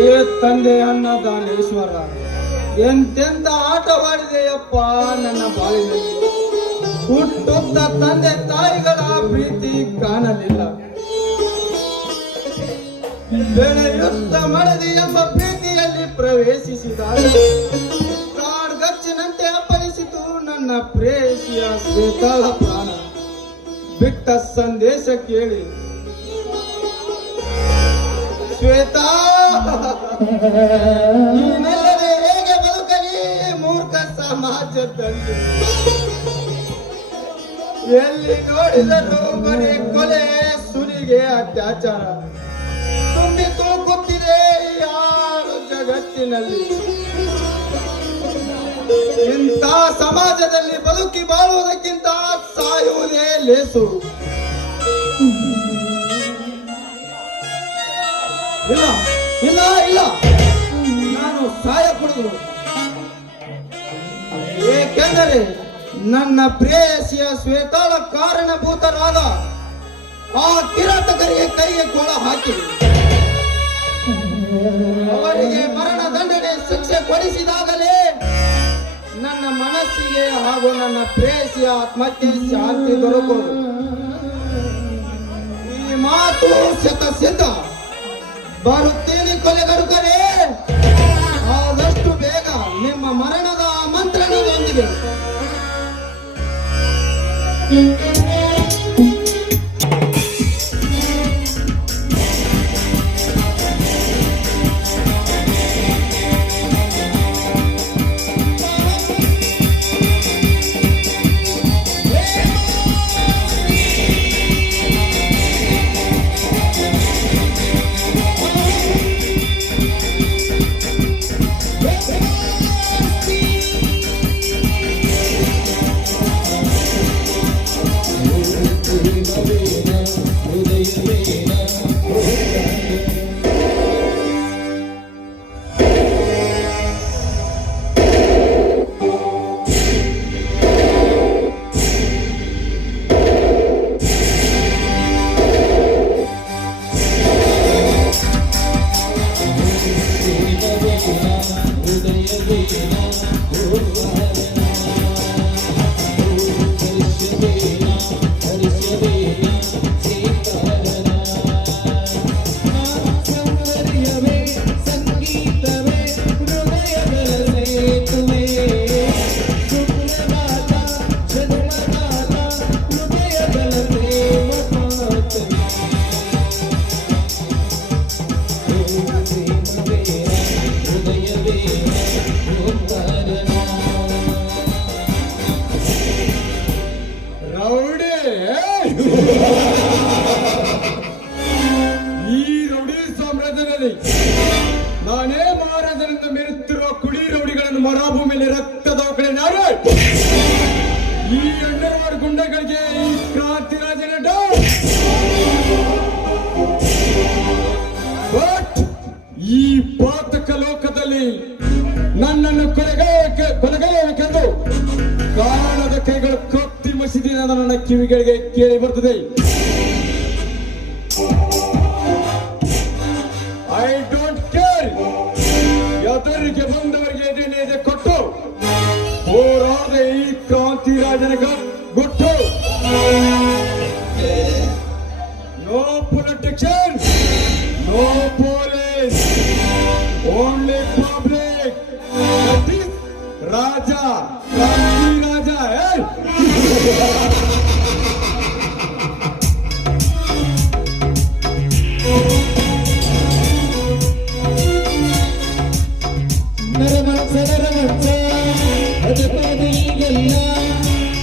ಏ ತಂದೆ ಅನ್ನದಾನೇಶ್ವರ, ಎಂತೆಂತ ಆಟವಾಡಿದೆಯಪ್ಪ ನನ್ನ ಬಾಳಿನಲ್ಲಿ. ಹುಟ್ಟುತ್ತ ತಂದೆ ತಾಯಿಗಳ ಪ್ರೀತಿ ಕಾಣಲಿಲ್ಲ, ಬೆಳೆಯುತ್ತ ಮಡದಿ ಎಂಬ ಪ್ರೀತಿಯಲ್ಲಿ ಪ್ರವೇಶಿಸಿದಾಗ ಕಾಡ್ಗಚ್ಚಿನಂತೆ ಅಪ್ಪಳಿಸಿತು ನನ್ನ ಪ್ರೇಯಸಿಯ ಶ್ವೇತಾಳ ಪ್ರಾಣ. ಬಿಟ್ಟ ಸಂದೇಶ ಕೇಳಿ ಶ್ವೇತಾ, ನೀನೆಲ್ಲದೆ ಹೇಗೆ ಬದುಕಲಿ ಮೂರ್ಖ ಸಮಾಜದಲ್ಲಿ? ಎಲ್ಲಿ ನೋಡಿದರೂ ಬರೀ ಕೊಲೆ, ಸುಲಿಗೆ, ಅತ್ಯಾಚಾರ ತುಂಬಿ ತುಳುಕುತ್ತಿದೆ ಯಾರು ಜಗತ್ತಿನಲ್ಲಿ. ಇಂಥ ಸಮಾಜದಲ್ಲಿ ಬದುಕಿ ಬಾಳುವುದಕ್ಕಿಂತ ಸಾಯುವುದೇ ಲೇಸು. ಇಲ್ಲ ಇಲ್ಲ ಇಲ್ಲ, ನಾನು ಸಾಯ ಕೊಡುವುದು. ಏಕೆಂದರೆ ನನ್ನ ಪ್ರೇಯಸಿಯ ಶ್ವೇತಾಳ ಕಾರಣಭೂತರಾದ ಆ ಕಿರಾತಕರಿಗೆ ಕೈಗೆ ಕೊಳ ಹಾಕಿ ಅವರಿಗೆ ಮರಣ ದಂಡನೆ ಶಿಕ್ಷೆ ಕೊಡಿಸಿದಾಗಲೇ ನನ್ನ ಮನಸ್ಸಿಗೆ ಹಾಗೂ ನನ್ನ ಪ್ರೇಯಸಿಯ ಆತ್ಮಕ್ಕೆ ಶಾಂತಿ ದೊರಕುವುದು. ಈ ಮಾತು ಶತಸಿದ್ಧ. ಬರುತ್ತೇನೆ ಕೊಲೆಗಡುಕರೇ, ಆದಷ್ಟು ಬೇಗ ನಿಮ್ಮ ಮರಣದ ಆಮಂತ್ರಣದೊಂದಿಗೆ. ಈ ರೌಡಿ ಸಾಮ್ರಾಜ್ಯದಲ್ಲಿ ನಾನೇ ಮಹಾರಾಜನಿಂದ ಮೆರೆಯುತ್ತಿರುವ ಕುಡಿ ರೌಡಿಗಳನ್ನು ಮರುಭೂಮಿಯಲ್ಲಿ ರಕ್ತದ ಕಡೆ ನಾಡು ಈ ಅಂಡರ್ವಾರ್ಡ್ ಗುಂಡಗಳಿಗೆ ಈ ಕ್ರಾಂತಿ ರಾಜನ ಬಟ್ ಈ ಪಾತಕ ಲೋಕದಲ್ಲಿ ನನ್ನನ್ನು ಕೊಲೆಗೈಯಬೇಕೆಂದು ಕಾಣದ ಕೈಗಳು ಕತ್ತಿ ಮಸೀದಿನ ನನ್ನ ಕಿವಿಗಳಿಗೆ ಕೇಳಿ ಬರ್ತದೆ. I don't care. ಎದುರಿಗೆ ಬಂದವರಿಗೆ ಎದೆ ಕೊಟ್ಟು ಹೋರಾದ ಈ ಕ್ರಾಂತಿ ರಾಜನ ಗುಟ್ಟು. No politician, no police, only public. Raja, Kranti Raja. ನರಮಂಸ ಅದಕ್ಕಾದ ಈಗೆಲ್ಲ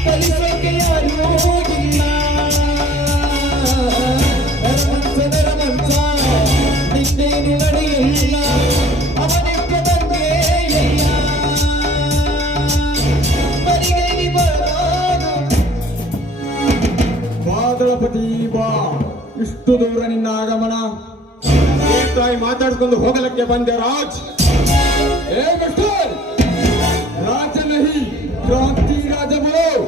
ಕಲಿಸೋಕೆ ಯಾರೂ ಇಲ್ಲ. ನರಮಂಸ ನಿಂದೇನು ನಡೆಯಿಲ್ಲ, ಅವನಿಗೆ ಬಂದೇ ಇಲ್ಲ. ಮರಿಗೈಲಿ ಬರೋದು ಬಾದಳಪತಿ ಬಾ, ಇಷ್ಟು ದೂರ ನಿನ್ನ ಆಗಮನ ತಾಯಿ ಮಾತಾಡ್ಕೊಂಡು ಹೋಗಲಕ್ಕೆ ಬಂದೆ ರಾಜ್. ए मिस्टर, राजा नहीं क्रांति राजा बोलो.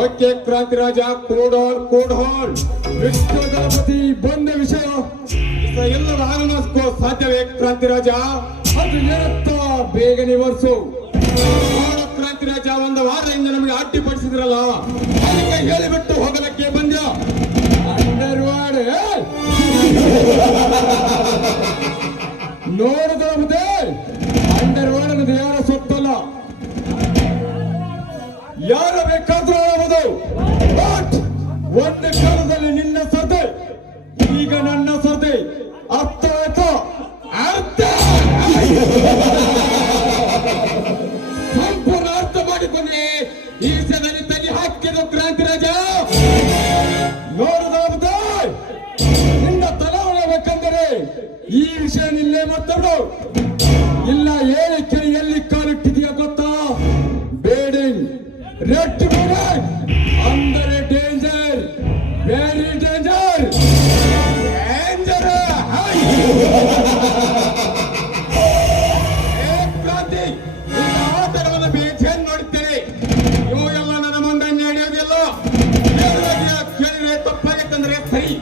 ओके क्रांति राजा, कोड ऑन विश्व दलपति बंद विषय ಎಲ್ಲರೂ ಆಗಮಿಸ್ಕೋ ಸಾಧ್ಯವೇ ಕ್ರಾಂತಿರಾಜ? ಅದು ಏನತ್ತ ಬೇಗ ನಿವಾರಿಸು. ಕ್ರಾಂತಿರಾಜ, ಒಂದು ವಾರದಿಂದ ನಮಗೆ ಅಡ್ಡಿಪಡಿಸಿದ್ರಲ್ಲ, ಅದಕ್ಕೆ ಹೇಳಿಬಿಟ್ಟು ಹೋಗಲಕ್ಕೆ ಬಂದ್ಯ. ಅಂಡರ್ವಾಡ್ ನೋಡಿದ್ರೆ ಅಂಡರ್ವಾಡ್ ಅನ್ನೋದು ಯಾರ ಸೊತ್ತಲ್ಲ, ಯಾರ ಬೇಕಾದ್ರೂ ಆಡಬಹುದು. ಬಟ್ ಒಂದು ಕಾಲದಲ್ಲಿ ನಿನ್ನ ಸರ್ದೆ, ಈಗ ನನ್ನ ಸರ್ದೆ. ಅರ್ಥ ಆಯ್ತು? ಅರ್ಥ ಸಂಪೂರ್ಣ ಅರ್ಥ ಮಾಡಿಕೊಂಡೆ. ಈ ಸದನಿ ತಲೆ ಹಾಕಿದ ಕ್ರಾಂತಿರಾಜ ನೋಡುದಾಗುತ್ತೆ. ನಿನ್ನ ತಲೆ ಹೊಳಬೇಕೆಂದರೆ ಈ ವಿಷಯ ನಿಲ್ಲೇ ಮಾತಾಡು. ಇಲ್ಲ ಏಳಿ ಕೆರೆ ಎಲ್ಲಿ ಕಾಲಿಟ್ಟಿದೆಯಾ ಗೊತ್ತಾ? ಬೇಡಿಂಗ್, ರೆಡ್ ಬೇಡಿಂಗ್ ಅಂದರೆ ಡೇಂಜರ್, ವೆರಿ ಡೇಂಜರ್, ಡೇಂಜರ್. ಕ್ರಾಂತಿ, ಆತರವನ್ನು ಬೇಜಾನ್ ನೋಡುತ್ತೇನೆ. ಇವು ಎಲ್ಲ ನನ್ನ ಮುಂದೆ ನಡೆಯೋದಿಲ್ಲ. ಕೇಳಿದ್ರೆ ತಪ್ಪಾಗಿತ್ತಂದ್ರೆ ಸರಿ,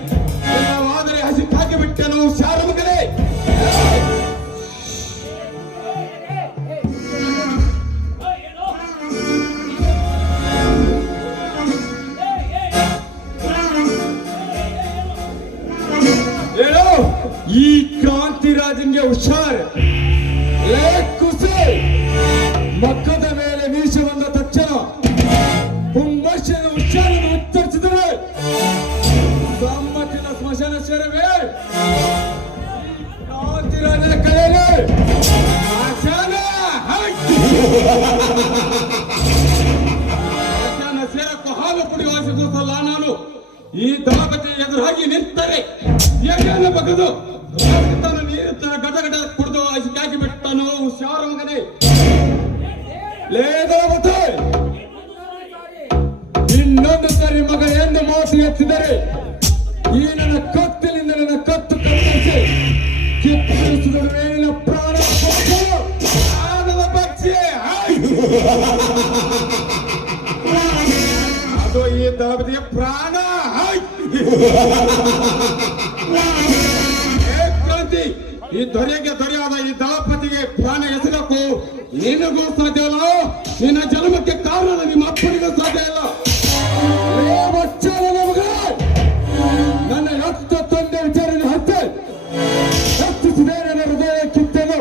ಇಲ್ಲವಾದರೆ ಹಸಿ ಹಾಕಿಬಿಟ್ಟೆನು ಶಾರ ಮಗನೇ. ಹೇಳೋ, ಈ ಕ್ರಾಂತಿರಾಜನ್ಗೆ ಹುಷಾರ್. ಕುಸೆ ಮಕ್ಕದ ಮೇಲೆ ಮೀಸೆ ಬಂದ ತಕ್ಷಣ ಹುಮ್ಮಸ್ಸಿನ ಹುಷಾರನ್ನು ಉತ್ತರಿಸಿದರೆ ಸಮ್ಮತಿನ ಸ್ಮಶಾನ ಸೇರವೇ. ಕ್ರಾಂತಿರಾಜನ ಕೈಯಲ್ಲಿ ಸ್ಮಶಾನ ಸೇರಕ್ಕೂ ಹಾಲು ಕುಡಿಯುವ ಸಿಗುತ್ತಲ್ಲ. ನಾನು ಈ ದಳಪತಿ ಎದುರಾಗಿ ನಿಂತರೆ ಎಣ್ಣೆಯನ್ನು ಬಗೆದು ತಾನು ನೀರು ಗಡ ಗಡ ಕುಡಿದು ಹಾಕಿ ಬಿಟ್ಟನು ಶಾರ ಮಗನೇ. ಲೇದಳಪತಿ, ಇನ್ನೊಂದು ಸಾರಿ ಮಗ ಎಂದು ಮಾತು ಎತ್ತಿದರೆ ಈ ನನ್ನ ಕತ್ತಲಿಂದ ನನ್ನ ಕತ್ತು ಕತ್ತರಿಸಿ ಕಿತ್ತರಿಸಿದರೆ ನಿನ್ನ ಪ್ರಾಣ ಪ್ರಾಣದ ಪಕ್ಷಿ. ಅದು ಈ ದಳಪತಿಯ ಪ್ರಾಣ. ಕ್ರಾಂತಿ, ಈ ದೊರೆಗೆ ದೊರೆಯಾದ ಈ ದಳಪತಿಗೆ ಪ್ರಾಣ ಎಸಗಕ್ಕೂ ನಿನಗೂ ಸಾಧ್ಯವಿಲ್ಲ. ನಿನ್ನ ಜನ್ಮಕ್ಕೆ ಕಾರಣ ನಿಮ್ಮ ಅಪ್ಪನಿಗೂ ಸಾಧ್ಯ ಇಲ್ಲ. ನನ್ನ ರಕ್ತ ತಂದೆ ವಿಚಾರ ಹತ್ತೆ ರಕ್ಷಿಸಿದೆ. ನನ್ನ ಹೃದಯ ಕಿತ್ತನು.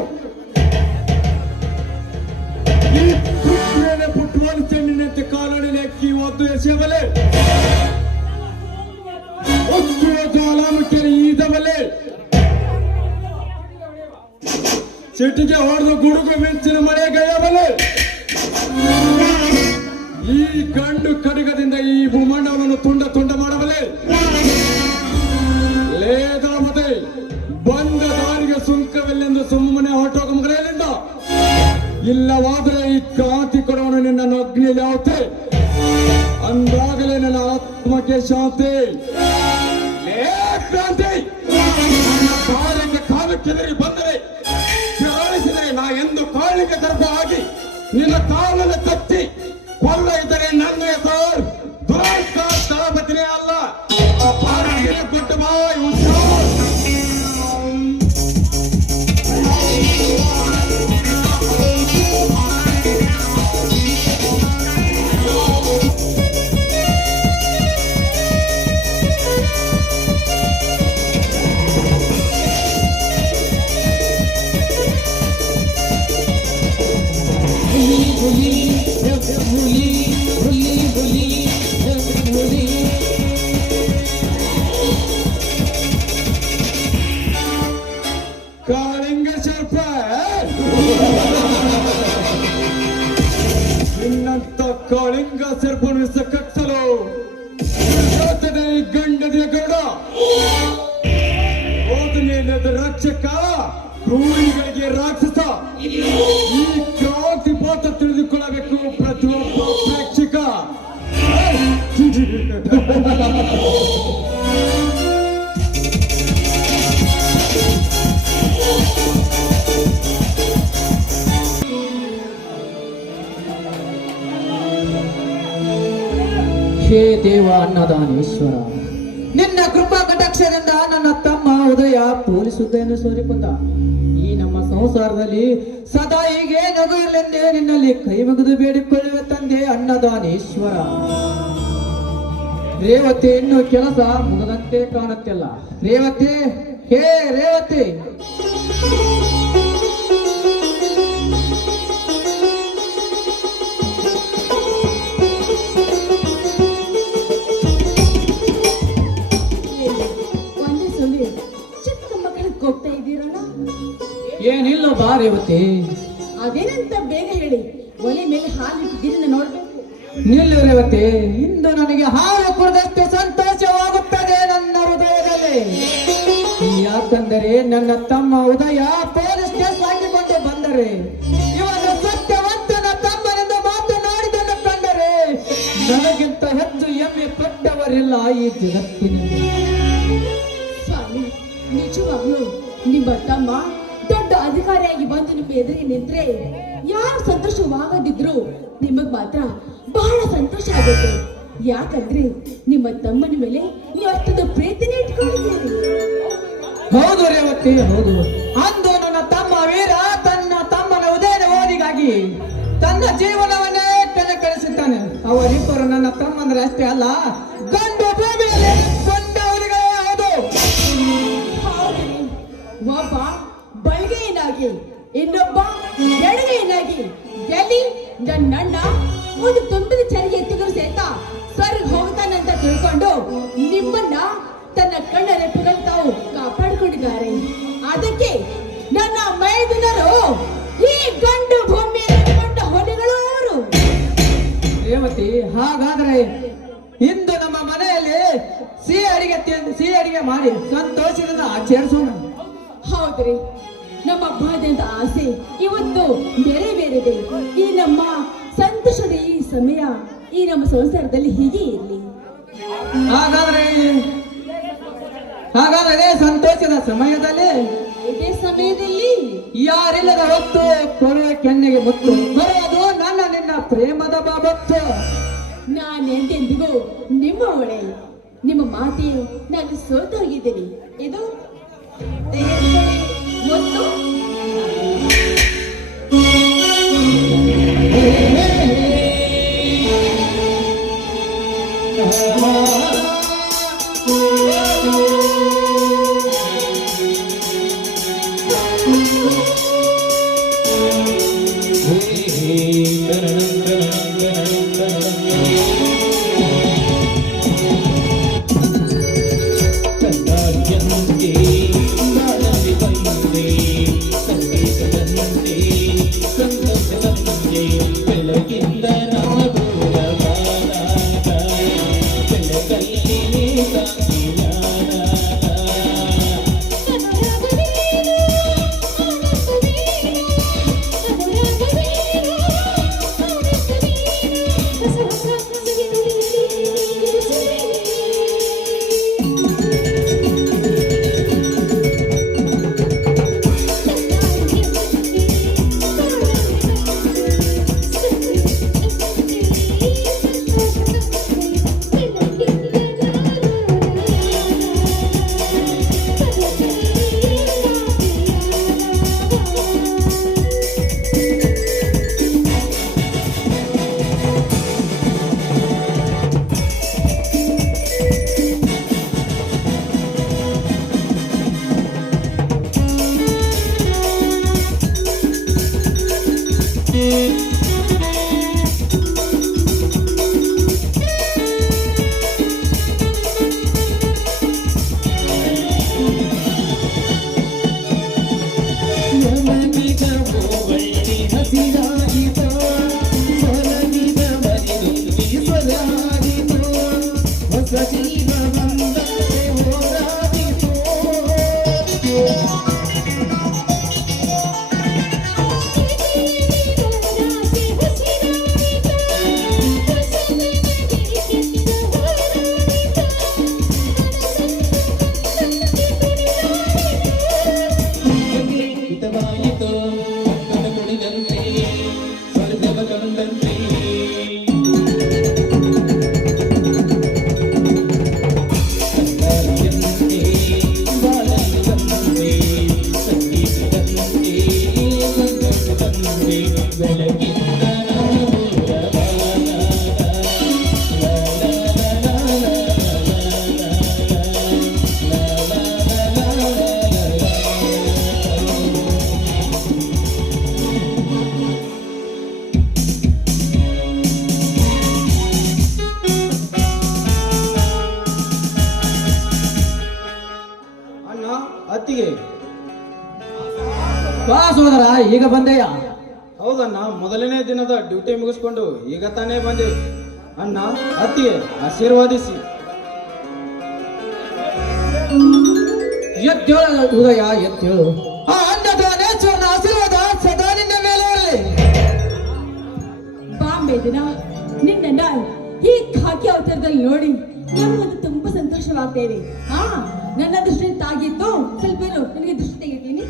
ಈ ಪುಟ್ಟ ಪುಟ್ಟವಾದ ಚೆನ್ನಿನಂತೆ ಕಾಲಡಿಲೆಕ್ಕಿ ಒದ್ದು ಎಸೆಯಬಲೆ, ಜ್ವಾಲಾಮುಖಿಯಲ್ಲಿ ಈದಬಲೆ, ಸಿಟಿಗೆ ಹೊಡೆದು ಗುಡುಗು ಮಿಂಚಿನ ಮಳೆಗೈಯಬಲೆ. ಈ ಗಂಡು ಕಡಗದಿಂದ ಈ ಭೂಮಂಡಲವನ್ನು ತುಂಡ ತುಂಡ ಮಾಡಬಲೆ. ಲೇದಳಪತಿ, ಬಂದ ದಾರಿಗೆ ಸುಂಕವಿಲ್ಲೆಂದು ಸುಮ್ಮನೆ ಹೊರಟೋಗ ಮಗಲಿಂದ. ಇಲ್ಲವಾದರೆ ಈ ಕ್ರಾಂತಿ ಕೊಡುವನು ನಿನ್ನನ್ನು ಅಗ್ನಿಯಲ್ಲಿ ಆಗುತ್ತೆ. ಅಂದಾಗಲೇ ನನ್ನ ಆತ್ಮಕ್ಕೆ ಶಾಂತಿ. ಕ್ರಾಂತಿ, ಕಾಲಿಗೆ ಕಾಲು ಕೆದರಿ ಬಂದರೆ ಕೆರಳಿಸಿದರೆ ನಾ ಎಂದು ಕಾಲಿಗೆ ಗರ್ಭ ಆಗಿ ನಿನ್ನ ಕಾಲನ್ನು ಕಚ್ಚಿ ಕೊಲ್ಲ ಇದ್ದರೆ ನನ್ನ ಹೆಸರು ದುರಾಂತ ದಳಪತಿನೇ ಅಲ್ಲ. ಗುಡ್ ಬಾಯ್. ಕಾಳಿಂಗ ಸರ್ಪ, ನಿನ್ನಂತ ಕಾಳಿಂಗ ಸರ್ಪವನ್ನು ಕಟ್ಟಲು ಗಂಡದಿಯ ಗರುಡ ಹೋದ ಮೇಲೆ ರಕ್ಷಕ, ಕ್ರೂರಿಗಳಿಗೆ ರಾಕ್ಷಸ. ಈ ಕ್ರಾಂತಿ ಪಾತ್ರ ತಿಳಿದುಕೊಳ್ಳಬೇಕು ಪ್ರತಿಯೊಬ್ಬ ಪ್ರೇಕ್ಷಕ. ಹೇ ದೇವ ಅನ್ನದಾನೇಶ್ವರ, ನಿನ್ನ ಕೃಪಾ ಕಟಾಕ್ಷದಿಂದ ನನ್ನ ತಮ್ಮ ಉದಯ ಪೊಲೀಸ್ ಹುದ್ದೆಯನ್ನು ಸೋರಿಕೊಂಡ. ಈ ನಮ್ಮ ಸಂಸಾರದಲ್ಲಿ ಸದಾ ಹೀಗೆ ನಗು ಇರಲೆಂದೇ ನಿನ್ನಲ್ಲಿ ಕೈ ಮುಗಿದು ಬೇಡಿಕೊಳ್ಳುವ ತಂದೆ ಅನ್ನದಾನೇಶ್ವರ. ರೇವತಿ ಇನ್ನು ಕೆಲಸ ಮುಗದಂತೆ ಕಾಣುತ್ತಿಲ್ಲ. ರೇವತಿ, ಹೇ ರೇವತಿ, ಒಂದೇ ಸುಳ್ಳಿ ಚಿಕ್ಕ ಮಕ್ಕಳಿಗೆ ಹೋಗ್ತಾ ಇದ್ದೀರಲ್ಲ, ಏನಿಲ್ಲ ಬಾ ರೇವತಿ. ಅದೇನಂತ ಬೇಗ ಹೇಳಿ. ಒಲೆ ಮೇಲೆ ಹಾಲು ಇಟ್ಟಿದ್ದೀರಿ ನೋಡ್ಬೇಕು. ನಿಲ್ಲು ರೇವತಿ, ಇಂದು ನನಗೆ ಹಾಲು ಕುಡಿದಷ್ಟು ಸಂತೋಷವಾಗುತ್ತದೆ ನನ್ನ ಹೃದಯದಲ್ಲಿ. ಯಾಕಂದರೆ ನನ್ನ ತಮ್ಮ ಉದಯ ಪೊಲೀಸ್ ಸ್ಟೇಷನ್ ಹಾಕಿಕೊಂಡು ಬಂದರೆ, ಇವನು ಸತ್ಯವಂತನ ತಮ್ಮನೆಂದು ಮಾತನಾಡಿದನ್ನು ಕಂಡರೆ ನನಗಿಂತ ಹೆಚ್ಚು ಹೆಮ್ಮೆ ಪಟ್ಟವರಿಲ್ಲ ಈ ಜಗತ್ತಿನಲ್ಲಿ. ಸ್ವಾಮಿ, ನಿಜವಾಗ್ಲೂ ನಿಮ್ಮ ತಮ್ಮ ದೊಡ್ಡ ಅಧಿಕಾರಿಯಾಗಿ ಬಂದು ನಿಮ್ಮ ಎದುರಿಗೆ ನಿಂತ್ರೆ ಯಾರು ಸಂತೋಷವಾಗದಿದ್ರು ನಿಮಗ್ ಮಾತ್ರ ಬಹಳ ಸಂತೋಷ ಆಗುತ್ತೆ. ಯಾಕಂದ್ರೆ ನಿಮ್ಮ ತಮ್ಮನ ಮೇಲೆ ನೀವು ಅಷ್ಟೊಂದು ಪ್ರೀತಿನೇ ಇಟ್ಕೊಂಡಿದ್ದೀರಿ. ಹೌದು ರೇವತಿ, ಹೌದು. ಅಂದು ನನ್ನ ತಮ್ಮ ವೀರ ತನ್ನ ತಮ್ಮನ ಉದಯನ ಓದಿಗಾಗಿ ತನ್ನ ಜೀವನವನ್ನೇ ಕಳಿಸುತ್ತಾನೆ. ಅವರಿಬ್ಬರು ನನ್ನ ತಮ್ಮಂದ್ರೆ ಅಷ್ಟೇ ಅಲ್ಲ, ಗಂಡು ಭೂಮಿಯಲ್ಲಿ ಕೊಂಡ ಹುಲಿಗಳೇ. ಹೌದು, ಹೌದ್ರಿ. ಒಬ್ಬ ಬಲಗೈನಾಗಿ ಇನ್ನೊಬ್ಬ ಎಡಗೈನಾಗಿ ಗೆಲ್ಲಿ ನನ್ನಣ್ಣ ಒಂದು ತುಂಬಿದ ಚರಿಗೆ ಎತ್ತಿದ್ರು ಸಹಿತ ಸ್ವರ್ಗ ಹೋಗ್ತಾನಂತ ತಿಳ್ಕೊಂಡು ನಿಮ್ಮನ್ನ ತನ್ನ ಕಣ್ಣ ರೆಪ್ಪೆಗಳು ತಾವು ಕಾಪಾಡಿಕೊಂಡಿದ್ದಾರೆ. ಅದಕ್ಕೆ ನನ್ನ ಮೈದುನರು ಈ ಗಂಡು ಭೂಮಿಯಲ್ಲಿ ಕೊಂಡ ಹೊಲಿಗಳು ಅವರು. ರೇವತಿ, ಹಾಗಾದ್ರೆ ಇಂದು ನಮ್ಮ ಮನೆಯಲ್ಲಿ ಸಿಹಿ ಅಡಿಗೆ ಮಾಡಿ ಸಂತೋಷದಿಂದ ಆಚರಿಸೋಣ. ಹೌದ್ರಿ, ನಮ್ಮ ಬಾಧ್ಯಂತ ಆಸೆ ಇವತ್ತು ನೆರವೇರಿದೆ. ಈ ನಮ್ಮ ಸಂತೋಷದ ಈ ಸಮಯ ಈ ನಮ್ಮ ಸಂಸಾರದಲ್ಲಿ ಹೀಗೆ ಇರಲಿ. ಹಾಗಾದರೆ ಸಂತೋಷದ ಸಮಯದಲ್ಲಿ ಇದೇ ಸಮಯದಲ್ಲಿ ಯಾರಿಲ್ಲದ ಹೊತ್ತು ಕೊಡುವ ಕೆನ್ನೆಗೆ ಮುತ್ತು ಬರೋದು ನನ್ನ ನಿನ್ನ ಪ್ರೇಮದ ಬಾಬತ್ತು. ನಾನೆಂದೆಂದಿಗೂ ನಿಮ್ಮ ಒಳೆ ನಿಮ್ಮ ಮಾತೆ ನಾನು ಸೋತೋಗಿದ್ದೀನಿ. ಇದು ತೆಗೆದುಕೊಳ್ಳಿ ಮುತ್ತು. ಕಣ್ಣಾಡ್ಯಂಗೆ ಅಣ್ಣ ಅತ್ತಿಗೆ. ಬಾ ಸೋದರ, ಈಗ ಬಂದೆಯಾ? ಹೌದಣ್ಣ, ಮೊದಲನೇ ದಿನದ ಡ್ಯೂಟಿ ಮುಗಿಸ್ಕೊಂಡು ಈಗ ತಾನೇ ಬಂದೆ. ಅಣ್ಣ ಅತ್ತಿಗೆ ಆಶೀರ್ವಾದಿಸಿ. ಎದ್ದೇಳು ಉದಯ, ಎದ್ದೇಳು. ಆ ಅನ್ನದಾನೇಶ್ವರನ ಆಶೀರ್ವಾದ ಸದಾ ನಿನ್ನ ಮೇಲೆ ಇರಲಿ. ಬಾಂಬೆ ದಿನ ನಿನ್ನ ಈ ಖಾಕಿ ಅವತಾರದಲ್ಲಿ ನೋಡಿ ನಮಗದು ತುಂಬಾ ಸಂತೋಷವಾಗ್ತಾ ಇದೆ. ನನ್ನ ದೃಷ್ಟಿ ತಾಗಿತ್ತು, ಸ್ವಲ್ಪ ಇರು, ನನಗೆ ದೃಷ್ಟಿ ತೆಗಿತೀನಿ.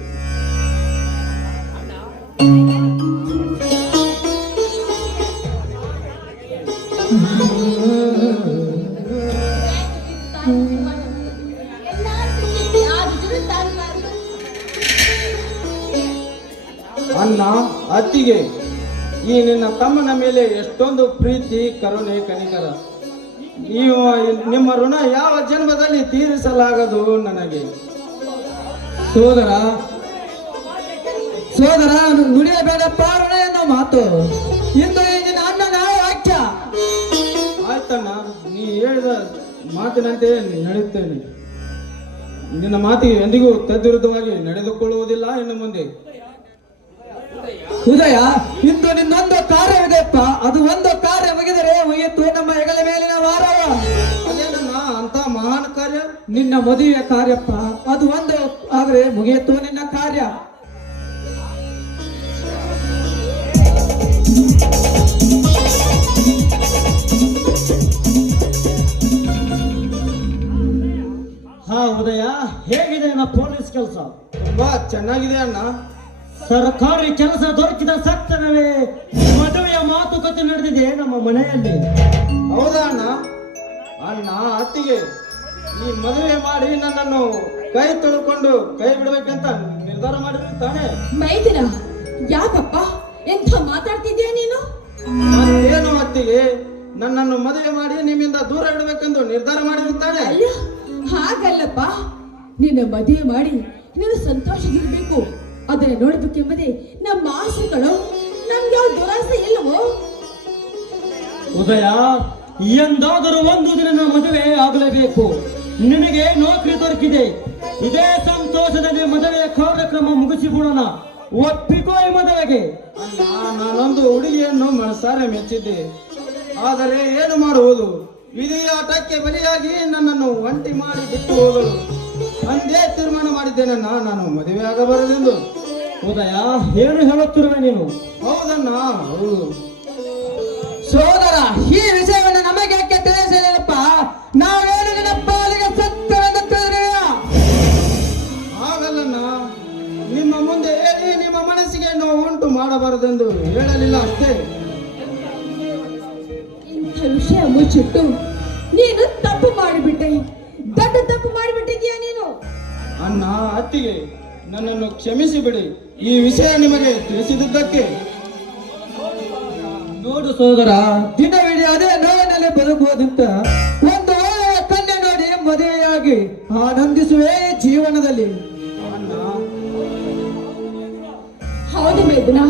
ಅಣ್ಣ ಅತ್ತಿಗೆ, ಈ ನಿನ್ನ ತಮ್ಮನ ಮೇಲೆ ಎಷ್ಟೊಂದು ಪ್ರೀತಿ, ಕರುಣೆ, ಕನಿಕರ. ನೀವು ನಿಮ್ಮ ಋಣ ಯಾವ ಜನ್ಮದಲ್ಲಿ ತೀರಿಸಲಾಗದು ನನಗೆ. ಸೋದರ ಸೋದರ, ನುಡಿಯಬೇಡಪ್ಪ ಋಣ ಎನ್ನೋ ಮಾತು. ಇಂದು ಈ ನಿನ್ನ ಅಣ್ಣನ ವಾಕ್ಯ. ಆಯ್ತಣ್ಣ, ನೀ ಹೇಳಿದ ಮಾತಿನಂತೆ ನಡೆಯುತ್ತೇನೆ. ನಿನ್ನ ಮಾತಿಗೆ ಎಂದಿಗೂ ತದ್ವಿರುದ್ಧವಾಗಿ ನಡೆದುಕೊಳ್ಳುವುದಿಲ್ಲ ಇನ್ನು ಮುಂದೆ. ಉದಯ, ಇಂದು ನಿನ್ನೊಂದು ಕಾರ್ಯವಿದೆಪ್ಪ. ಅದು ಒಂದು ಕಾರ್ಯ ಮುಗಿದರೆ ಮುಗಿಯಿತು ನಮ್ಮ ಹೆಗಲ ಮೇಲಿನ ವಾರವ. ಅದೇನಣ್ಣ ಅಂತ ಮಹಾನ್ ಕಾರ್ಯ? ನಿನ್ನ ಮದುವೆ ಕಾರ್ಯಪ್ಪ, ಅದು ಒಂದು ಆದ್ರೆ ಮುಗಿಯಿತು ನಿನ್ನ ಕಾರ್ಯ. ಹಾ ಉದಯ, ಹೇಗಿದೆ ನನ್ನ ಪೊಲೀಸ್ ಕೆಲಸ? ತುಂಬಾ ಚೆನ್ನಾಗಿದೆ ಅಣ್ಣ. ಸರ್ಕಾರಿ ಕೆಲಸ ದೊರಕಿದ ಸತ್ತನವೇ ಮದುವೆಯ ಮಾತುಕತೆ ನಡೆದಿದೆ ನಮ್ಮ ಮನೆಯಲ್ಲಿ. ಹೌದಾ ಅಣ್ಣ? ಅಣ್ಣ ಅತ್ತಿಗೆ, ಈ ಮದುವೆ ಮಾಡಿ ನನ್ನನ್ನು ಕೈ ತೊಳ್ಕೊಂಡು ಕೈ ಬಿಡ್ಬೇಕಂತ ನಿರ್ಧಾರ ಮಾಡಿದ್ರೆ ತಾನೇ? ಮೈದಿನ, ಯಾಕಪ್ಪ ಎಂಥ ಮಾತಾಡ್ತಿದ್ಯಾ ನೀನು? ಮತ್ತೇನು ಅತ್ತಿಗೆ, ನನ್ನನ್ನು ಮದುವೆ ಮಾಡಿ ನಿಮ್ಮಿಂದ ದೂರ ಇಡಬೇಕೆಂದು ನಿರ್ಧಾರ ಮಾಡಿರುತ್ತಾನೆ. ಅಯ್ಯ, ಹಾಗಲ್ಲಪ್ಪ. ನಿನ್ನ ಮದುವೆ ಮಾಡಿ ನೀನು ಸಂತೋಷದಿರ್ಬೇಕು, ಅದನ್ನ ನೋಡಬೇಕೆಂಬುದೇ ನಮ್ಮ ಆಸೆಗಳು. ನಮ್ಗೆ ಯಾವ ದುರಾಸೆ ಇಲ್ಲವೋ? ಉದಯ, ಎಂದಾದರೂ ಒಂದು ದಿನ ನನ್ನ ಮದುವೆ ಆಗಲೇಬೇಕು. ನಿನಗೆ ನೌಕರಿ ದೊರಕಿದೆ. ಇದೇ ಸಂತೋಷದಲ್ಲಿ ಮದುವೆಯ ಕಾರ್ಯಕ್ರಮ ಮುಗಿಸಿಬಿಡೋಣ. ಒಪ್ಪಿಕೋ ಈ ಮದುವೆಗೆ. ಅಣ್ಣ, ನಾನೊಂದು ಹುಡುಗಿಯನ್ನು ಮನಸಾರೆ ಮೆಚ್ಚಿದ್ದೆ. ಆದರೆ ಏನು ಮಾಡುವುದು, ವಿಧಿಯ ಆಟಕ್ಕೆ ಬಲಿಯಾಗಿ ನನ್ನನ್ನು ಒಂಟಿ ಮಾಡಿ ಬಿಟ್ಟು ಹೋದಳು. ಅಂದೇ ತೀರ್ಮಾನ ಮಾಡಿದ್ದೇನಣ್ಣ, ನಾನು ಮದುವೆ ಆಗಬಾರದೆಂದು. ಉದಯ, ಏನು ಹೇಳುತ್ತಿರುವೆ ನೀನು? ಹೌದಣ್ಣ, ಹೌದು. ಸೋದರ, ಈ ವಿಷಯವನ್ನು ನಮಗೆ ಯಾಕೆ ತಿಳಿಸಲಿಲ್ಲಪ್ಪ? ನಾವೇನು ನಿನ್ನ ಪಾಲಿಗೆ ಸತ್ಯವೆಂದು ತಿಳಿದಿಲ್ಲ. ಹಾಗಲ್ಲಣ್ಣ, ನಿಮ್ಮ ಮುಂದೆ ಹೇಳಿ ನಿಮ್ಮ ಮನಸ್ಸಿಗೆ ನೋವು ಉಂಟು ಮಾಡಬಾರದೆಂದು ಹೇಳಲಿಲ್ಲ ಅಷ್ಟೇ. ಇಂಥ ವಿಷಯ ಮುಚ್ಚಿಟ್ಟು ನೀನು ತಪ್ಪು ಮಾಡಿಬಿಟ್ಟೆ. ದೊಡ್ಡ ತಪ್ಪು ಮಾಡಿಬಿಟ್ಟಿದ್ಯಾ ನೀನು. ಅಣ್ಣ ಅತ್ತಿಗೆ, ನನ್ನನ್ನು ಕ್ಷಮಿಸಿ ಬಿಡಿ, ಈ ವಿಷಯ ನಿಮಗೆ ತಿಳಿಸಿದ್ದಕ್ಕೆ. ನೋಡು ಸೋದರ, ದಿನವಿಡೀ ಅದೇ ನೋವಿನಲ್ಲಿ ಬದುಕುವುದಂತ ಒಂದು ಒಳ್ಳೆಯ ಕನ್ಯೆ ನೋಡಿ ಮದುವೆಯಾಗಿ ಆನಂದಿಸುವೆ ಜೀವನದಲ್ಲಿ. ಅಣ್ಣ, ಹೌದು ಮೇದನ,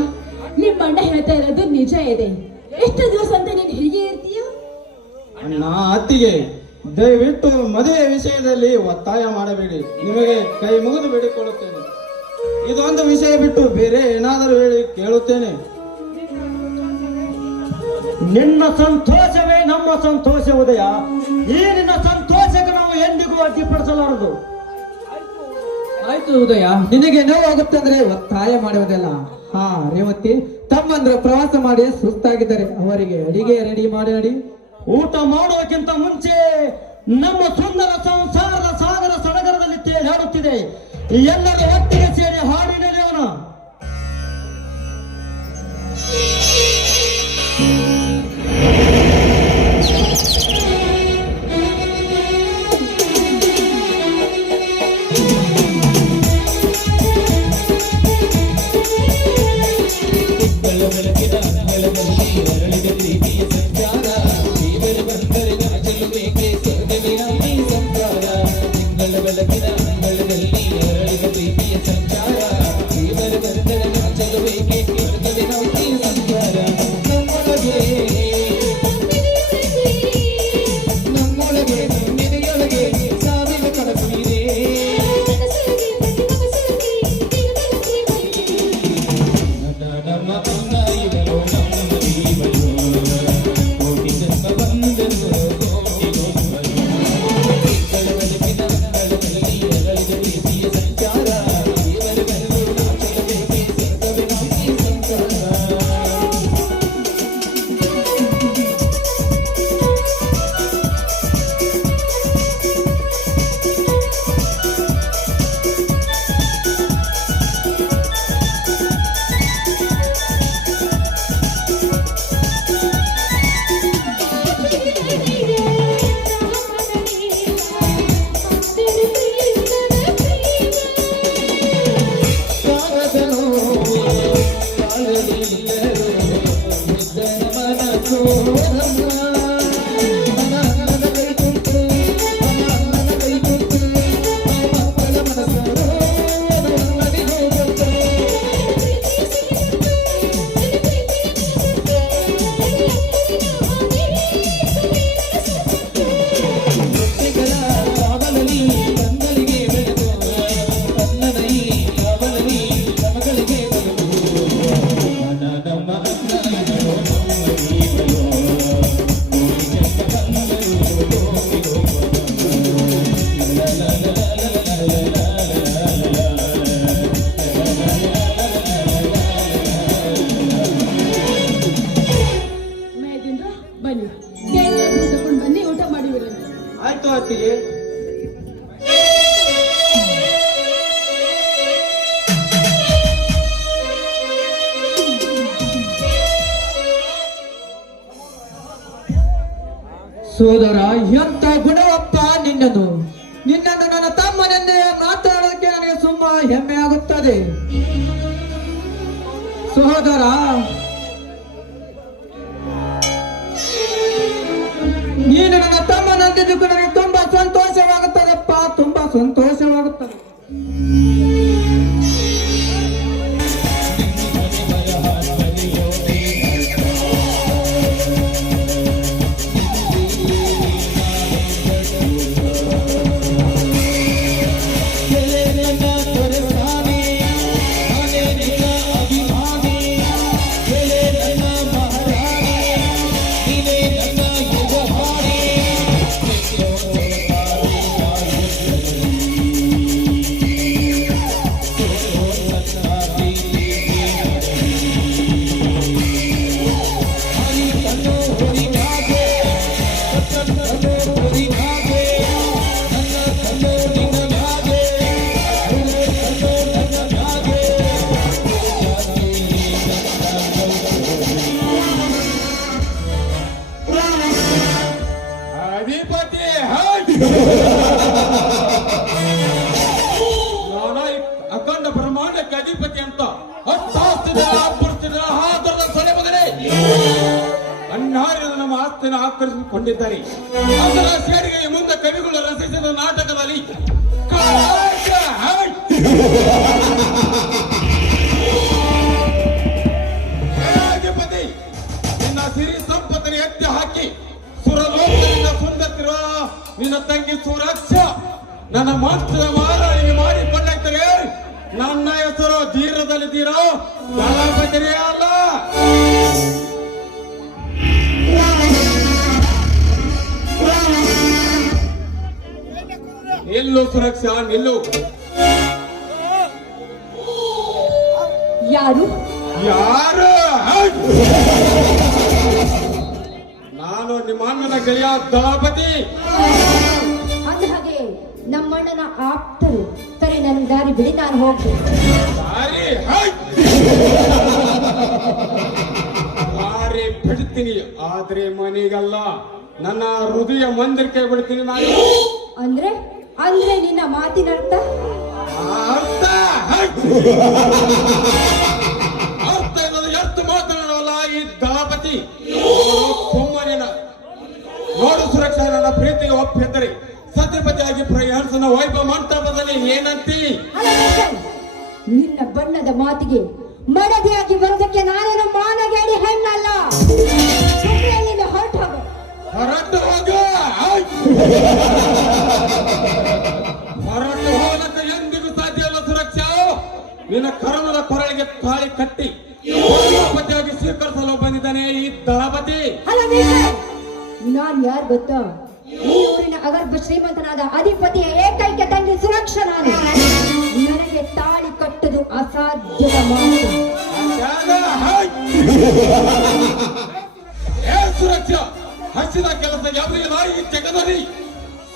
ನಿಮ್ಮ ಅಣ್ಣ ಹೇಳ್ತಾ ಇರೋದು ನಿಜ ಇದೆ. ಎಷ್ಟು ದಿವಸ ಅಂತ ನೀನು ಹೀಗೆ ಇರ್ತೀಯ? ಅಣ್ಣ ಅತ್ತಿಗೆ, ದಯವಿಟ್ಟು ಮದುವೆ ವಿಷಯದಲ್ಲಿ ಒತ್ತಾಯ ಮಾಡಬೇಡಿ. ನಿಮಗೆ ಕೈ ಮುಗಿದು ಬೇಡಿಕೊಳ್ಳುತ್ತೇನೆ. ಇದೊಂದು ವಿಷಯ ಬಿಟ್ಟು ಬೇರೆ ಏನಾದರೂ ಹೇಳಿ ಕೇಳುತ್ತೇನೆ. ನಿನ್ನ ಸಂತೋಷವೇ ನಮ್ಮ ಸಂತೋಷ ಉದಯ. ಈ ನಿನ್ನ ಸಂತೋಷಕ್ಕೆ ನಾವು ಎಂದಿಗೂ ಅಡ್ಡಿಪಡಿಸಲಾರದು. ಆಯ್ತು ಉದಯ, ನಿನಗೆ ನೋವಾಗುತ್ತೆ ಅಂದ್ರೆ ಒತ್ತಾಯ ಮಾಡುವುದಿಲ್ಲ. ಹಾ ರೇವತಿ, ತಮ್ಮಂದ್ರೆ ಪ್ರವಾಸ ಮಾಡಿ ಸುಸ್ತಾಗಿದ್ದಾರೆ, ಅವರಿಗೆ ಅಡಿಗೆ ರೆಡಿ ಮಾಡಿ ನಡಿ. ಊಟ ಮಾಡುವಕ್ಕಿಂತ ಮುಂಚೆ ನಮ್ಮ ಸುಂದರ ಸಂಸಾರದ ಸಾಗರ ಸಡಗರದಲ್ಲಿ ತೇಲಾಡುತ್ತಿದೆ. ಎಲ್ಲರೂ ಒಟ್ಟಿಗೆ ಸೇರಿ ಹಾಡಿ ನಡೆಯೋಣ. ಬೆಳಕಿನ ಅಂಗಳದಲ್ಲಿ ಅರಳಿದ ಪ್ರೀತಿಯ ಸಂಚಾರ. ರೇವತಿಗೆ. ಸೋದರ, ಎಂತ ಗುಣವಪ್ಪ ನಿನ್ನದು. ನಿನ್ನನ್ನು ನನ್ನ ತಮ್ಮನೆಂದೇ ಮಾತಾಡೋದಕ್ಕೆ ನನಗೆ ತುಂಬಾ ಹೆಮ್ಮೆ ಆಗುತ್ತದೆ. ಸಹೋದರ, ನೀನು ನನ್ನ ತಮ್ಮನಂದಿದ್ದಕ್ಕೂ ನನಗೆ ತುಂಬಾ ಸಂತೋಷವಾಗುತ್ತದೆಪ್ಪ, ತುಂಬಾ ಸಂತೋಷವಾಗುತ್ತದೆ. ಅಧಿಪತಿ ಹಟ್! ನಾನು ಅಖಂಡ ಬ್ರಹ್ಮಾಂಡಕ್ಕೆ ಅಧಿಪತಿ ಅಂತ ಹಾದರದ ಸೊಲೆ ಮಗನೇ ಅನ್ಯಾಯದ ನಮ್ಮ ಆಸ್ತಿಯನ್ನು ಆಕರ್ಷಿಸಿಕೊಂಡಿದ್ದಾರೆ. ಅದರ ಸೇಡಿಗೆ ಮುಂದೆ ಕವಿಗಳು ರಚಿಸಿದ ನಾಟಕದಲ್ಲಿ ಕಾಳಗ ಹಟ್! ಅಧಿಪತಿ, ನಿನ್ನ ಸಿರಿ ಸಂಪತ್ತನ್ನು ಎತ್ತಿ ಹಾಕಿ ಸುರಲೋಕದಿಂದ ಸುಂದರಿರುವ ನಿನ್ನ ತಂಗಿ ಸುರಕ್ಷಾ ನನ್ನ ಮಾತ್ರ ಮಾರಾಣಿಗೆ ಮಾಡಿಕೊಂಡೈತರೆ. ನನ್ನ ಹೆಸರು ಧೀರದಲ್ಲಿದ್ದೀರೋ ದಳಪತಿರೇ ಅಲ್ಲ. ನಿಲ್ಲು ಸುರಕ್ಷಾ, ನಿಲ್ಲು. ಯಾರು? ಯಾರು? ನಾನು ನಿಮ್ಮ ಅಣ್ಣನ ಗೆಳೆಯ ದಳಪತಿ. ಅಂದ ಹಾಗೆ ನಮ್ಮಣ್ಣನ ಆಪ್ತರು. ಸರಿ, ನನ್ನ ದಾರಿ ಬಿಡಿ, ನಾನು ಹೋಗ್ತೀನಿ. ದಾರಿ ದಾರಿ ಬಿಡ್ತೀನಿ, ಆದ್ರೆ ಮನೆಗಲ್ಲ, ನನ್ನ ಹೃದಯ ಮಂದಿರಕ್ಕೆ ಬಿಡ್ತೀನಿ ನಾನು. ಅಂದ್ರೆ ಅಂದ್ರೆ ನಿನ್ನ ಮಾತಿನ ಅರ್ಥ? ಅರ್ಥ ಅರ್ಥ ಇಲ್ಲದ ಎಷ್ಟು ಮಾತನಾಡೋಲ್ಲ ಈ ದಳಪತಿ. ಸುಮ್ಮನೆ ನೋಡು ಸುರಕ್ಷಾ, ನನ್ನ ಪ್ರೀತಿಗೆ ಒಪ್ಪಿದ್ದರೆ ಸತ್ಯಪತಿಯಾಗಿ ಪ್ರಯಾಣಿಸನ ವೈಭವ ಮಂಟಪದಲ್ಲಿ ಏನಂತಿ? ಅಲ್ಲ ಮಿಸ್ಟರ್, ನಿನ್ನ ಬಣ್ಣದ ಮಾತಿಗೆ ಮಡದಿಯಾಗಿ ಬರೋದಕ್ಕೆ ನಾನೇನು ಮಾನಗೇಡಿ ಹೆಣ್ಣಲ್ಲ. ಸುಮ್ಮನೆ ಇಲ್ಲಿಂದ ಹೊರಟು ಹೋಗು. ಹೊರಟು ಹೋಗ. ಹೊರಟು ಹೋಗಕ್ಕೆ ಎಂದಿಗೂ ಸಾಧ್ಯ ಇಲ್ಲ ಸುರಕ್ಷಾ. ನಿನ್ನ ಕರ್ಮದ ಕೊರಳಿಗೆ ತಾಳಿ ಕಟ್ಟಿ ಪತಿಯಾಗಿ ಸ್ವೀಕರಿಸಲು ಬಂದಿದ್ದಾನೆ ಈ ದಳಪತಿ. ಅಲ್ಲ ಮಿಸ್ಟರ್, ನಾನ್ ಯಾರು ಗೊತ್ತಾ? ಈ ಊರಿನ ಅಗರ್ಭ ಶ್ರೀಮಂತನಾದ ಅಧಿಪತಿಯ ಏಕೈಕ ತಂಗಿ ಸುರಕ್ಷಾ ನಾನು. ನನಗೆ ತಾಳಿ ಕಟ್ಟುದು ಅಸಾಧ್ಯದ ಮಾತು. ಏ ಸುರಕ್ಷಾ, ಹಸಿದ ಕೆಲಸ ಯಾವ್ದಿಲ್ಲ ಈ ಜಗದಲ್ಲಿ.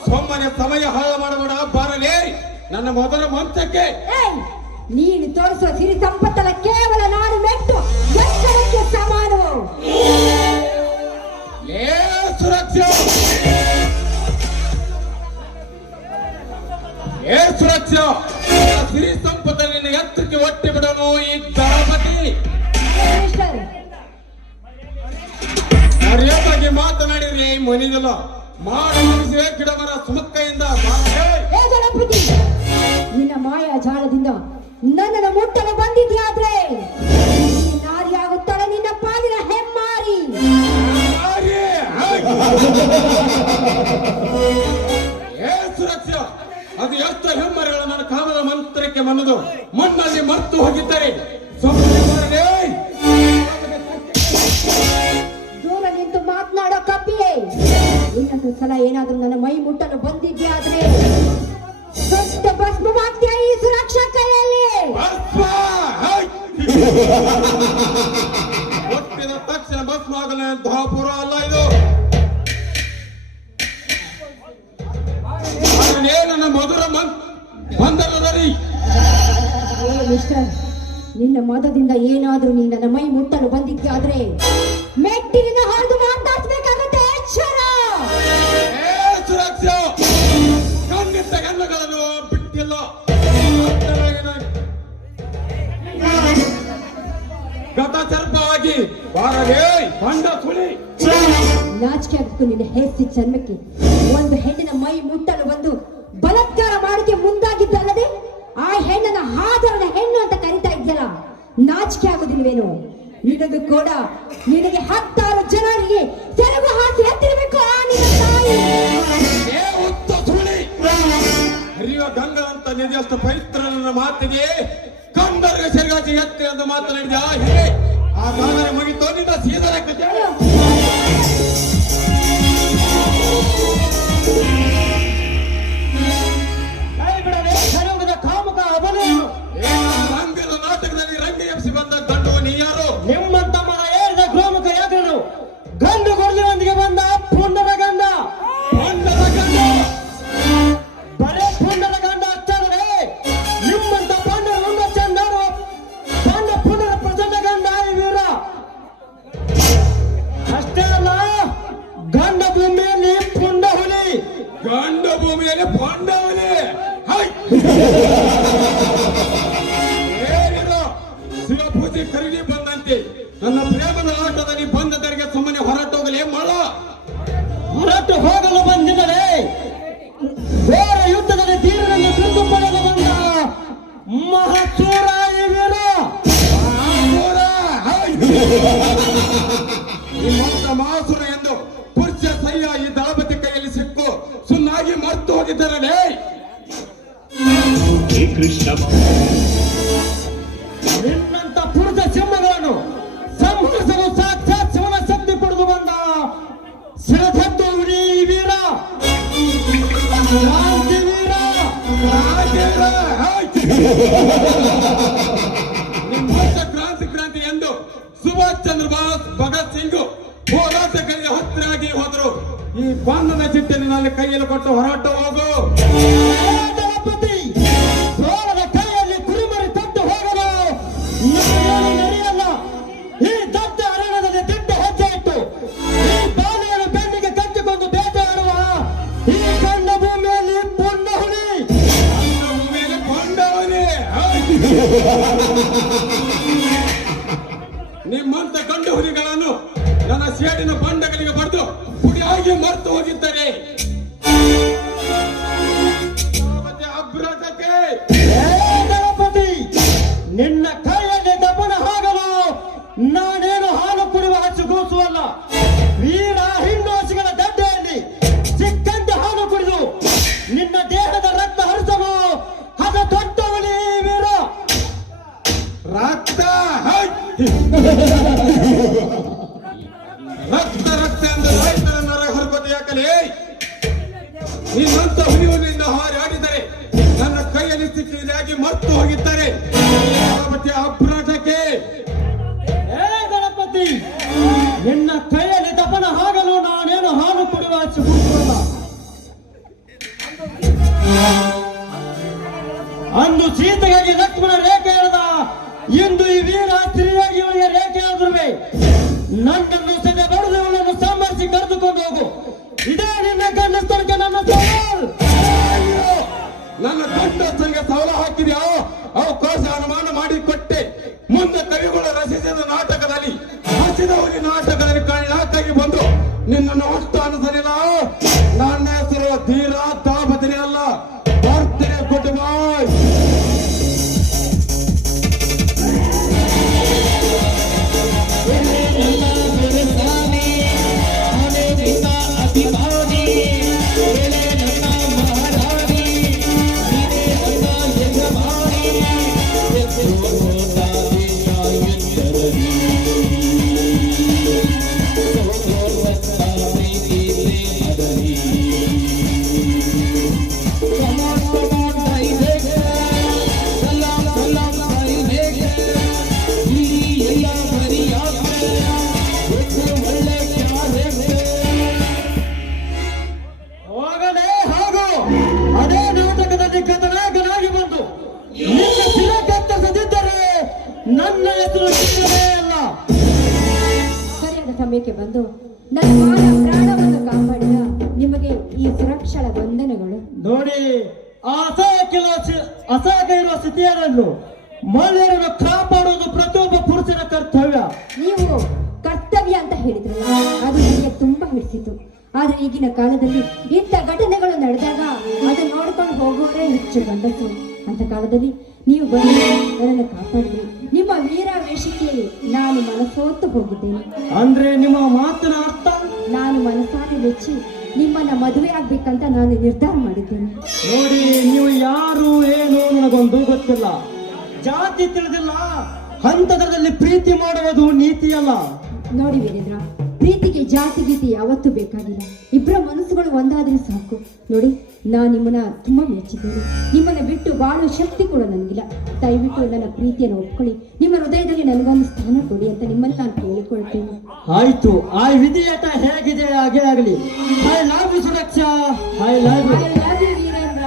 ಸುಮ್ಮನೆ ಸಮಯ ಹಾಳು ಮಾಡಬೇಡ, ಬಾರಲೇ ನನ್ನ ಮೊದಲ ಮಂಚಕ್ಕೆ. ಏಯ್, ನೀನು ತೋರಿಸುವ ಸಿರಿ ಸಂಪತ್ತಲ್ಲ ಕೇವಲ ನಾನು ಮೆಟ್ಟು ಎತ್ತರಕ್ಕೆ ಸಮಾನವು. ಏ ಸುರಕ್ಷಾ, ಏ ಸುರಕ್ಷಾ, ಸಿರಿ ಸಂಪತ್ತಲ್ಲಿ ನಿನ್ನ ಎತ್ತರಕ್ಕೆ ಒಟ್ಟಿ ಬಿಡೋನು ಈ ದಳಪತಿ. ಮಿಸ್ಟರ್, ಮರ್ಯಾದಾಗಿ ಮಾತನಾಡಿದ್ರೆ ಮನಿಗಲ್ಲ, ಮಾಡ ಮುಗಿಸಿ ಗಿಡ ಮರ ಸುಮಕ್ಕೆಯಿಂದ ಏ ಗಣಪತಿ, ನಿನ್ನ ಮಾಯಾ ಜಾಲದಿಂದ ನನ್ನನ್ನು ಮುಟ್ಟಲು ಬಂದಿದ್ಯಾದ್ರೆ ನಾರಿಯಾಗುತ್ತಾಳೆ ನಿನ್ನ ಪಾಲಿನ ಹೆಮ್ಮಾರಿ. ಏ ಸುರಕ್ಷಾ, ಅದು ಎಷ್ಟು ಹೆಮ್ಮರೆಗಳು ನನ್ನ ಕಾಮದ ಮಂತ್ರಕ್ಕೆ ಮನ್ನದು ಮಣ್ಣಲ್ಲಿ ಮರ್ತು ಹೋಗಿದ್ದಾರೆ. ದೂರ ನಿಂತು ಮಾತನಾಡೋ ಕಪ್ಪಿಯೇ, ಇನ್ನೊಂದು ಸಲ ಏನಾದ್ರೂ ನನ್ನ ಮೈ ಮುಟ್ಟಲು ಬಂದಿದ್ಯಾದ್ರೆ ದೊಡ್ಡ ಭಸ್ಮ ಮಾಡ್ತೀಯ ಈ ಸುರಕ್ಷಾ ಕೈಯಲ್ಲಿ. ಒಟ್ಟಿದ ತಕ್ಷಣ ಭಸ್ಮ ಆಗಲ ಧಾಪುರ ಅಲ್ಲ ಇದು. ಮಿಸ್ಟರ್, ನಿನ್ನ ಮದದಿಂದ ಏನಾದ್ರೂ ನೀನು ನನ್ನ ಮೈ ಮುಟ್ಟಲು ಬಂದಿದ್ದೆ ಆದ್ರೆ ಮೆಟ್ಟಿನಿಂದ ಹೊಡೆದು ಮಾತಾಡ್ಬೇಕಾಗತ್ತೆ. ಎಚ್ಚರ! ಏ ಸುರಕ್ಷಾ, ಖಂಡಿತ ಹೆಣ್ಣುಗಳನ್ನು ಬಿಟ್ಟಿಲ್ಲ. ಗತ ಸರ್ಪವಾಗಿ ಬಾರವೇ ಕಂಡ ಸುಳಿ. ನಾಚಿಕೆ ಆಗಬೇಕು ನಿನ್ನ ಹೆಸ್ತಿ ಜನ್ಮಕ್ಕೆ. ಒಂದು ಹೆಣ್ಣಿನ ಮೈ ಮುಟ್ಟಲು ಬಂದು ಬಲಾತ್ಕಾರ ಮಾಡಕ್ಕೆ ಮುಂದಾಗಿದ್ದಲ್ಲದೆ ಆ ಹೆಣ್ಣನ ಹಾದರದ ಹೆಣ್ಣು ಅಂತ ಕರಿತಾ ಇದ್ಯಲ್ಲ, ನಾಚಿಕೆ ಆಗುದಿಲ್ವೇನು? ನಿನಗೂ ಕೂಡ ನಿನಗೆ 10 ಜನರಿಗೆ ತೆಲುಗು ಹಾಕಿ ಎತ್ತಿರಬೇಕು ಆ ನಿನ್ನ ತಾಯಿ. ಏ ಉತ್ತ ಸುಳಿ, ಹರಿಯುವ ಗಂಗಾ ಅಂತ ನಿಜಷ್ಟು ಪವಿತ್ರ ನನ್ನ ಮಾತಿಗೆ ಕಂದರ್ಗ ಸರಿಗಾಚಿ ಎತ್ತಿ ಎಂದು ಮಾತನಾಡಿದ ಹೀಗೆ ಆ ಕಾಲರೆ ಮುಗಿತು ನಿನ್ನ ಸೀದರಕ್ಕೆ ಕಾಮುಕ ಅಬಲೆಯನ್ನು ರಂಗದ ನಾಟಕದಲ್ಲಿ ರಂಗ ಎಬ್ಸಿ ಬಂದ ಗಂಡು ನೀ ಯಾರು? ನಿಮ್ಮ ತಮ್ಮನ ಏರಿದ ಗೋಮುಖ ಯಾಕರು ಗಂಡು ಕೊಡ್ಲಿನೊಂದಿಗೆ ಬಂದ ಪುಂಡದ ಗಂಡ. ಗಂಡದ ಗಂಡ ಬರೇ ಪುಂಡದ ಗಂಡ ಅಷ್ಟೇ, ನಿಮ್ಮಂತ ಪಾಂಡವರು ಒಂದು ಚಂದರು ಪುಂಡರ ಪ್ರಚಂಡ ಗಂಡ ಈ ವೀರ. ಅಷ್ಟೇ ಅಲ್ಲ, ಗಂಡ ಭೂಮಿಯಲ್ಲಿ ಪುಂಡ ಹುಲಿ. ಗಂಡ ಭೂಮಿಯಲ್ಲಿ ಪಾಂಡವನೇ. ಏನಿದು ಶಿವಪೂಜೆ ಖರೀದಿ ಬಂದಂತೆ ನನ್ನ ಪ್ರೇಮದ ಆಟದಲ್ಲಿ ಬಂದದರಿಗೆ ಸುಮ್ಮನೆ ಹೊರಟೋಗಲೇ ಮಳ. ಹೊರಟು ಹೋಗಲು ಬಂದಿದ್ದರೆ ಬೇರೆ ಯುದ್ಧದಲ್ಲಿ ತೀರನನ್ನು ತಿಂದು ಪಡೆದು ಬಂದ ಮಹಚೂರ ಈ ವೀರ. ನಿಮ್ಮಂತ ಮಾಸುರ ಎಂದು ಪುರುಷ ಸಯ್ಯ ಈ ದಳಪತಿ ಕೈಯಲ್ಲಿ ಸಿಕ್ಕು ಸುನ್ನಾಗಿ ಮರ್ತು ಹೋಗಿದ್ದರೇ. ನಿನ್ನಂತ ಪುರುಷ ಸಿಂಹಗಳನ್ನು ಸಂಹರಿಸಲು ಸಾಕ್ಷಾತ್ ಶಿವನ ಶಕ್ತಿ ಪಡೆದು ಬಂದ ಶಿರಧತ್ತು ಉಡಿ ವೀರ, ಕ್ರಾಂತಿ ವೀರ. ನಿಮ್ಮಂತ ಕ್ರಾಂತಿ ಎಂದು ಸುಭಾಷ್ ಚಂದ್ರ ಬೋಸ್, ಭಗತ್ ಸಿಂಗ್ ಹೋರಾಟ ಕೈಗೆ ಹತ್ತಿರಾಗಿ ಹೋದರು. ಈ ಬಂಧನ ಚಿಟ್ಟೆಯನ್ನು ನನ್ನ ಕೈಯಲ್ಲಿ ಕೊಟ್ಟು ಹೊರಟು ಹೋಗು. ದಳಪತಿ, ಸೋಲದ ಕೈಯಲ್ಲಿ ಕುರುಮರಿ ತಟ್ಟು ಹೋಗಲು ನಾನೇನು ನಡೆಯಲ್ಲ. ಈ ದೊಡ್ಡ ಅರಣ್ಯದಲ್ಲಿ ದಿಟ್ಟ ಹೆಜ್ಜೆ ಇಟ್ಟು ಈ ಬಾಲೆಯನ್ನು ಬೆನ್ನಿಗೆ ಕಚ್ಚಿಕೊಂಡು ಬೇಟೆಯಾಡುವ ಈ ಗಂಡ ಭೂಮಿಯಲ್ಲಿ ಪುಂಡ ಹುಲಿ. ಮೇಲೆ ಕೊಂಡವನೇ. ನಿಮ್ಮಂತ ಗಂಡು ಹುಲಿಗಳನ್ನು ನನ್ನ ಸೇಡಿನ ಬಂಡಗಳಿಗೆ ಬರೆದು ಪುಡಿಯಾಗಿ ಮರ್ತು ಹೋಗಿದ್ದಾರೆ. ಅಭ್ರಾಟಕ್ಕೆ ದಳಪತಿ, ನಿನ್ನ ಕೈಯಲ್ಲಿ ದಪ್ಪನ ಆಗಲು ನಾನೇನು ಹಾಲು ಕುಡಿಯುವ ಹಚ್ಚುಗೂಸುವಲ್ಲ. ವೀರ ಹಿಂಡೋಸಿಗಳ ಗಡ್ಡೆಯಲ್ಲಿ ಸಿಕ್ಕಂತೆ ಹಾಲು ಕುಡಿದು ನಿನ್ನ ದೇಹದ ರಕ್ತ ಹರಿಸಲು ಅದು ದೊಡ್ಡವಳಿ ವೀರ. ರಕ್ತ ರಕ್ತ ರಕ್ತ ಎಂದು ರೈತರ ನರ ಹೊರಬದಿ ಯಾಕಲೇ? ನಿಮ್ಮಂತ ಹುಲಿಯಿಂದ ಹಾರಿ ಆಡಿದರೆ ನನ್ನ ಕೈಯಲ್ಲಿ ಸಿಕ್ಕಿದಾಗಿ ಮರ್ತು ಹೋಗಿದ್ದಾರೆ. ಮತ್ತೆ ಅಭ್ರಾಟಕ್ಕೆ ದಳಪತಿ, ನಿನ್ನ ಕೈಯಲ್ಲಿ ದಪನ ಆಗಲು ನಾನೇನು ಹಾಲು ಕುಡಿಯುವ ಹಚ್ಚುಗೂಸುವಲ್ಲ. ಅಂದು ಸೀತೆಗಾಗಿ ಲಕ್ಷ್ಮಣ ರೇಖೆ ಎಳೆದ, ಇಂದು ಈ ವೀರ ಸ್ತ್ರೀಯಾಗಿ ಇವಳಿಗೆ ರೇಖೆ ಎಳೆದಿರುವೆ. ನನ್ನನ್ನು ಸದೆ ಬಡಿದು ಇವಳನ್ನು ಸಂಭರಿಸಿ ಕರೆದುಕೊಂಡು ಹೋಗು. ಇದೇ ನಿನ್ನ ಗಂಡ ಸ್ಥಳಕ್ಕೆ ನನ್ನ ಸವಾಲ್. ನನ್ನ ಕಂಠಸ್ಥರಿಗೆ ಸವಾಲು ಹಾಕಿದ್ಯಾ? ಅವಕಾಶ ಅನುಮಾನ ಮಾಡಿಕೊಟ್ಟೆ. ಮುಂದೆ ಕವಿಗಳು ರಚಿಸಿದ ನಾಟಕದಲ್ಲಿ ಹಸಿದ ಹುಲಿ ನಾಟಕದಲ್ಲಿ ಕಣ್ಣಾಕಾಗಿ ಬಂದು ನಿನ್ನನ್ನು ಅಷ್ಟು ಅನುಸರಿಲ್ಲ. ನನ್ನ ಹೆಸರು ಧೀರ ದಾಪತಿನಿ ಅಲ್ಲ. ಬರ್ತೇನೆ. ಗುಡ್ ಬಾಯ್. ಅಭಿಮಾನಿ ಸಮಯಕ್ಕೆ ಬಂದು ನನ್ನ ಮಾನ ಪ್ರಾಣವನ್ನು ಕಾಪಾಡಿದ ನಿಮಗೆ ಈ ಸುರಕ್ಷಳ ವಂದನೆಗಳು. ನೋಡಿ, ಅಸಹ್ಯ ಇರುವ ಸ್ಥಿತಿಯನ್ನು ಮಹಿಳೆಯರನ್ನು ಕಾಪಾಡುವುದು ಪ್ರತಿಯೊಬ್ಬ ಪುರುಷನ ಕರ್ತವ್ಯ. ನೀವು ಕರ್ತವ್ಯ ಅಂತ ಹೇಳಿದ್ರಲ್ಲ, ಅದು ನನಗೆ ತುಂಬಾ ಹಿಡಿಸಿತು. ಆದ್ರೆ ಈಗಿನ ಕಾಲದಲ್ಲಿ ಇಂಥ ಘಟನೆಗಳು ನಡೆದಾಗ ಅದನ್ನ ನೋಡ್ಕೊಂಡು ಹೋಗೋರೇ ಹೆಚ್ಚು ಗಂಡಸು. ಅಂತ ಕಾಲದಲ್ಲಿ ನೀವು ಬಂದು ನನ್ನನ್ನು ಕಾಪಾಡಿದ್ರಿ. ನಿಮ್ಮ ವೀರಾವೇಶಕ್ಕೆ ನಾನು ಮನಸೋತು ಹೋಗಿದ್ದೇನೆ. ಅಂದ್ರೆ ನಿಮ್ಮ ಮಾತಿನ ಅರ್ಥ? ನಾನು ಮನಸಾರೆ ಮೆಚ್ಚಿ ನಿಮ್ಮನ್ನ ಮದುವೆ ಆಗ್ಬೇಕಂತ ನಾನು ನಿರ್ಧಾರ ಮಾಡಿದ್ದೇನೆ. ನೋಡಿ, ನೀವು ಯಾರು ಏನು ನನಗೊಂದು ಗೊತ್ತಿಲ್ಲ, ಜಾತಿ ತಿಳಿದಿಲ್ಲ, ಹಂತದಲ್ಲಿ ಪ್ರೀತಿ ಮಾಡುವುದು ನೀತಿಯಲ್ಲ. ನೋಡಿ ವೀರೇಂದ್ರ, ಪ್ರೀತಿಗೆ ಜಾತಿ ಗೀತಿ ಯಾವತ್ತೂ ಬೇಕಾಗಿಲ್ಲ. ಇಬ್ಬರ ಮನಸ್ಸುಗಳು ಒಂದಾದ್ರೆ ಸಾಕು. ನೋಡಿ, ನಾನು ನಿಮ್ಮನ್ನ ತುಂಬಾ ಮೆಚ್ಚಿದ್ದೇನೆ. ನಿಮ್ಮನ್ನ ಬಿಟ್ಟು ಬಾಳುವ ಶಕ್ತಿ ಕೂಡ ನನಗಿಲ್ಲ. ದಯವಿಟ್ಟು ನನ್ನ ಪ್ರೀತಿಯನ್ನು ಒಪ್ಕೊಳ್ಳಿ. ನಿಮ್ಮ ಹೃದಯದಲ್ಲಿ ನನಗೊಂದು ಸ್ಥಾನ ಕೊಡಿ ಅಂತ ನಿಮ್ಮಲ್ಲಿ ನಾನು ಕೇಳಿಕೊಳ್ತೇನೆ. ಆಯ್ತು, ಆ ವಿಧಿಯಟ ಹೇಗಿದೆ ಹಾಗೆ ಆಗಲಿ. I love you Suraksha, I love you. I love you, Virendra.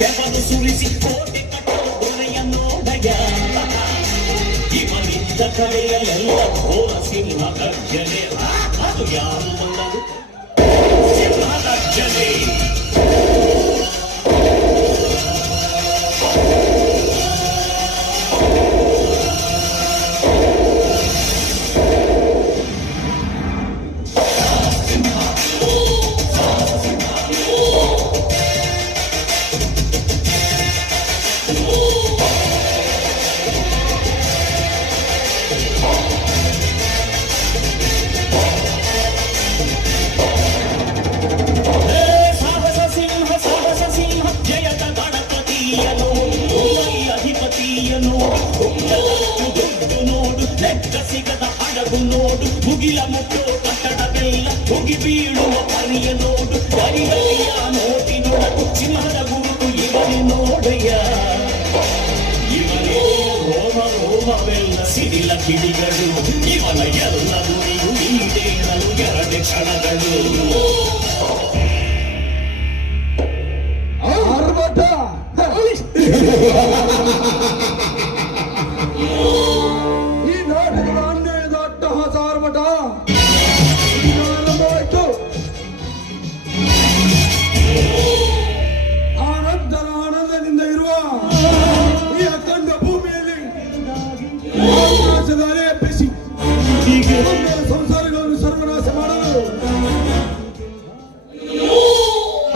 ಬೆವರು ಸುರಿಸಿ ಕೋಟೆ ಕಟ್ಟೋ ದೊರೆಯ ನೋಡಯ ಇವನಿದ್ದ ಕಡೆಯಲ್ಲೆಲ್ಲ ಘೋರ ಸಿಂಹ ಗರ್ಜನೆ ಅದು ಯಾರು ಬಂದರು ಸಿಂಹ ಗರ್ಜನೆ ಸಿಗದ ಹಡಗು ನೋಡು ಮುಗಿಲ ಮುಟ್ಟೋ ಕಟ್ಟಡವೆಲ್ಲ ಮುಗಿ ಬೀಳುವ ಪರಿಯ ನೋಡು ಪರಿಗಲಿಯ ನೋಟಿನೊಳಗು ಸಿಂಹದ ಗುರುತು ಇವನೇ ನೋಡಯ್ಯ ಇವನೇ ರೋಮ ರೋಮವೆಲ್ಲ ಸಿಡಿಲ ಕಿಡಿಗಳು ಇವನ ಎಲ್ಲ ಗುರಿಯು ಈಡೇರಲು 2 ಕ್ಷಣಗಳು ಈ ನಾಟಕದ ಅನ್ಯಾಯದ ಅಟ್ಟಹಾಸ ಆರ್ಭಟ ಆರಂಭವಾಯಿತು. ಆನಂದರ ಆನಂದದಿಂದ ಇರುವ ಈ ಅಖಂಡ ಭೂಮಿಯಲ್ಲಿ ಆಕಾಶದ ಅಲೆ ಎಬ್ಬಿಸಿ ಸಂಸಾರಗಳನ್ನು ಸರ್ವನಾಶ ಮಾಡಲು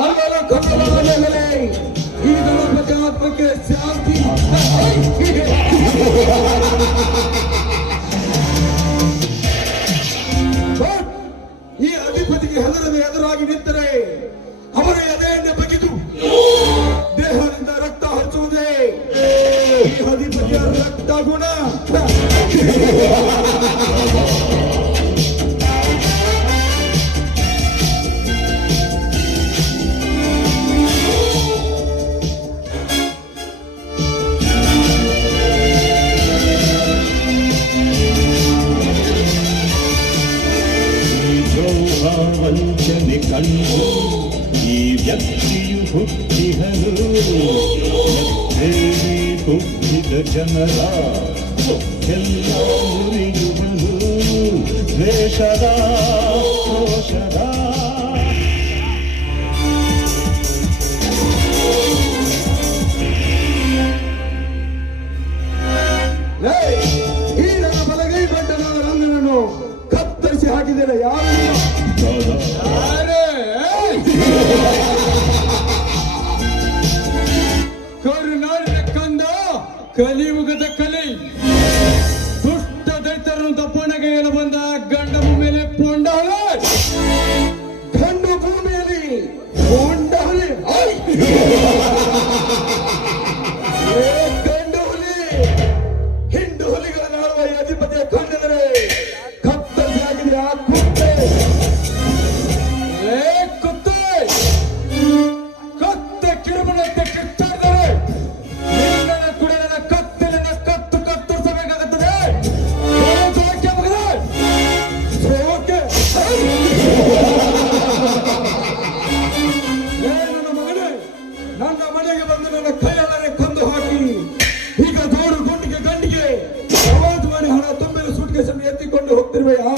ಹಲವರ ಕನ್ನಡದ ಮೇಲೆ ಈ ಗಣಪತಿ ಆತ್ಮಕ್ಕೆ ಶಾಂತಿ ಈ ಅಧಿಪತಿಗೆ ಹೆದರದ ಎದುರಾಗಿ ನಿಂತರೆ ಅವರ ಎದೆಯನ್ನು ಬಗೆದು ದೇಹದಿಂದ ರಕ್ತ ಹರಿಸುವುದೇ ಈ ಅಧಿಪತಿಯ ರಕ್ತ ಗುಣ. ವಂಚನೆ ಕಂಡು ಈ ವ್ಯಕ್ತಿಯು ಹುಟ್ಟಿಹನು ದೇವಿ ಹುಟ್ಟಿದ ಜನರ ಎಲ್ಲ ಮುರಿಯುವನು ದ್ವೇಷದ ದೋಷದ ಈ ನನ್ನ ಬಲಗೈ ಬಂಟನಾದ ರಂಗನನ್ನು ಕತ್ತರಿಸಿ ಹಾಕಿದರೆ ಯಾರು ಕರುನಾಡಿನ ಕಂದ ಕಲಿಯುಗದ ಕಲೆ ದುಷ್ಟ ದೈತ್ಯರನ್ನು ದಪ್ಪಣಗೆಯಲು ಬಂದ ಗಂಡ ಭೂಮಿಯಲ್ಲಿ ಪೊಂಡಹೊಳೆ ಗಂಡು ಭೂಮಿಯಲ್ಲಿ ಪೊಂಡಹೊಳೆ ಗಂಡು ಹುಲಿ ಹಿಂಡು ಹುಲಿಗಳ ನಾಡುವ ಈ ಅಧಿಪತಿಯ ಕಂಡಿದರೆ ಕತ್ತರಿಸಿ ಹಾಕಿದ್ರೆ ಆ ಕುತ್ತೆ ಕತ್ತೆ ಕಿರುಮಣಕ್ಕೆ ಕಿತ್ತಾಡಿದರೆ ನಿನ್ನ ಕುಡಿಯದ ಕತ್ತಲಿನ ಕತ್ತು ಕತ್ತರಿಸಬೇಕಾಗುತ್ತದೆ. ನನ್ನ ಮಗನೇ ನನ್ನ ಮನೆಗೆ ಬಂದು ನನ್ನ ಕೈಯಲ್ಲೇ ಕೊಂದು ಹಾಕಿ ಈಗ ದೌಡು ಗಂಡಿಗೆ ಪ್ರವಾಸ ಮಾಡಿ ಹಣ ತುಂಬಿದ ಸೂಟ್ಕೇಸನ್ನು ಎತ್ತಿಕೊಂಡು ಹೋಗ್ತಿರುವೆಯಾ?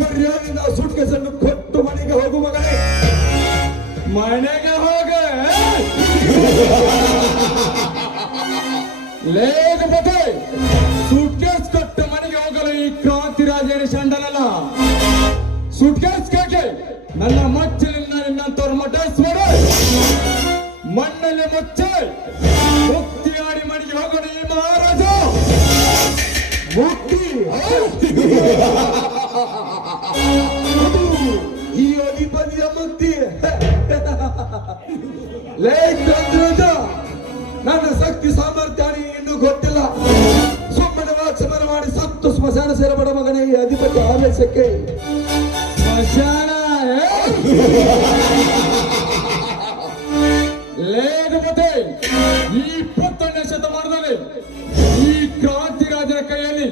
ಮರ್ಯಾದೆಯಿಂದ ಸೂಟ್ಕೇಸನ್ನು ಕೊಟ್ಟು ಮನೆಗೆ ಹೋಗು ಮಗನೇ, ಮನೆಗೆ ಹೋಗ. ಲೇಖಪತಿ ಸೂಟ್ಕೇಸ್ ಕೊಟ್ಟು ಮನೆಗೆ ಹೋಗಲು ಈ ಕ್ರಾಂತಿ ರಾಜೇನ ಶಂಡನಲ್ಲ. ಸೂಟ್ಕೇಸ್ ಕೇಕೆ ನನ್ನ ಮಚ್ಚಲಿನ ನಿನ್ನಂತವ್ರ ಮಠೇಶ್ವರ ಮಣ್ಣಲ್ಲಿ ಮುಚ್ಚಿ ಮುಕ್ತಿ ಆಡಿ ಮನೆಗೆ ಹೋಗೋಣ ಈ ಮಹಾರಾಜ. ಮುಕ್ತಿ ಈ ಅಧಿಪತಿಯ ಮುಕ್ತಿ. ನನ್ನ ಶಕ್ತಿ ಸಾಮರ್ಥ್ಯ ಇನ್ನೂ ಗೊತ್ತಿಲ್ಲ. ಸುಮ್ಮನೆ ವಾಚಮನ ಮಾಡಿ ಸತ್ತು ಸ್ಮಶಾನ ಸೇರಬೇಡ ಮಗನೇ. ಈ ಅಧಿಪತಿ ಆವೇಶಕ್ಕೆ ಸ್ಮಶಾನ ಲೇಖಪತಿ ಈ 20ನೇ ಶತಮಾನದಲ್ಲಿ ಈ ಕ್ರಾಂತಿ ರಾಜರ ಕೈಯಲ್ಲಿ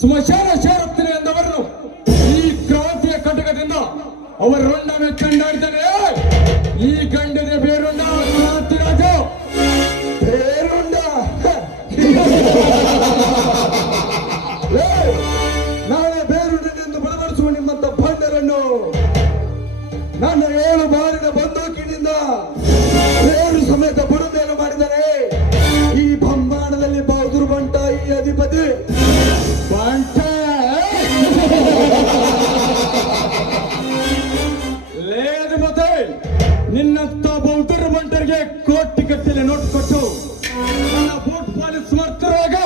ಸ್ಮಶಾನ ಸೇರುತ್ತೇನೆ ಎಂದವರನ್ನು ಈ ಕ್ರಾಂತಿಯ ಕಟಕದಿಂದ ಅವರ ರಂಡನ್ನು ಕಂಡಾಡ್ತಾನೆ. ಈ ಗಂಡದ ಬೇರೊಂಡ ಕ್ರಾಂತಿ ಮೇಲೆ ನೋಟ್ ಕೊಟ್ಟು ನನ್ನ ಬೂಟ್ ಪಾಲಿಸ್ ಮಾಡ್ತಿರುವಾಗ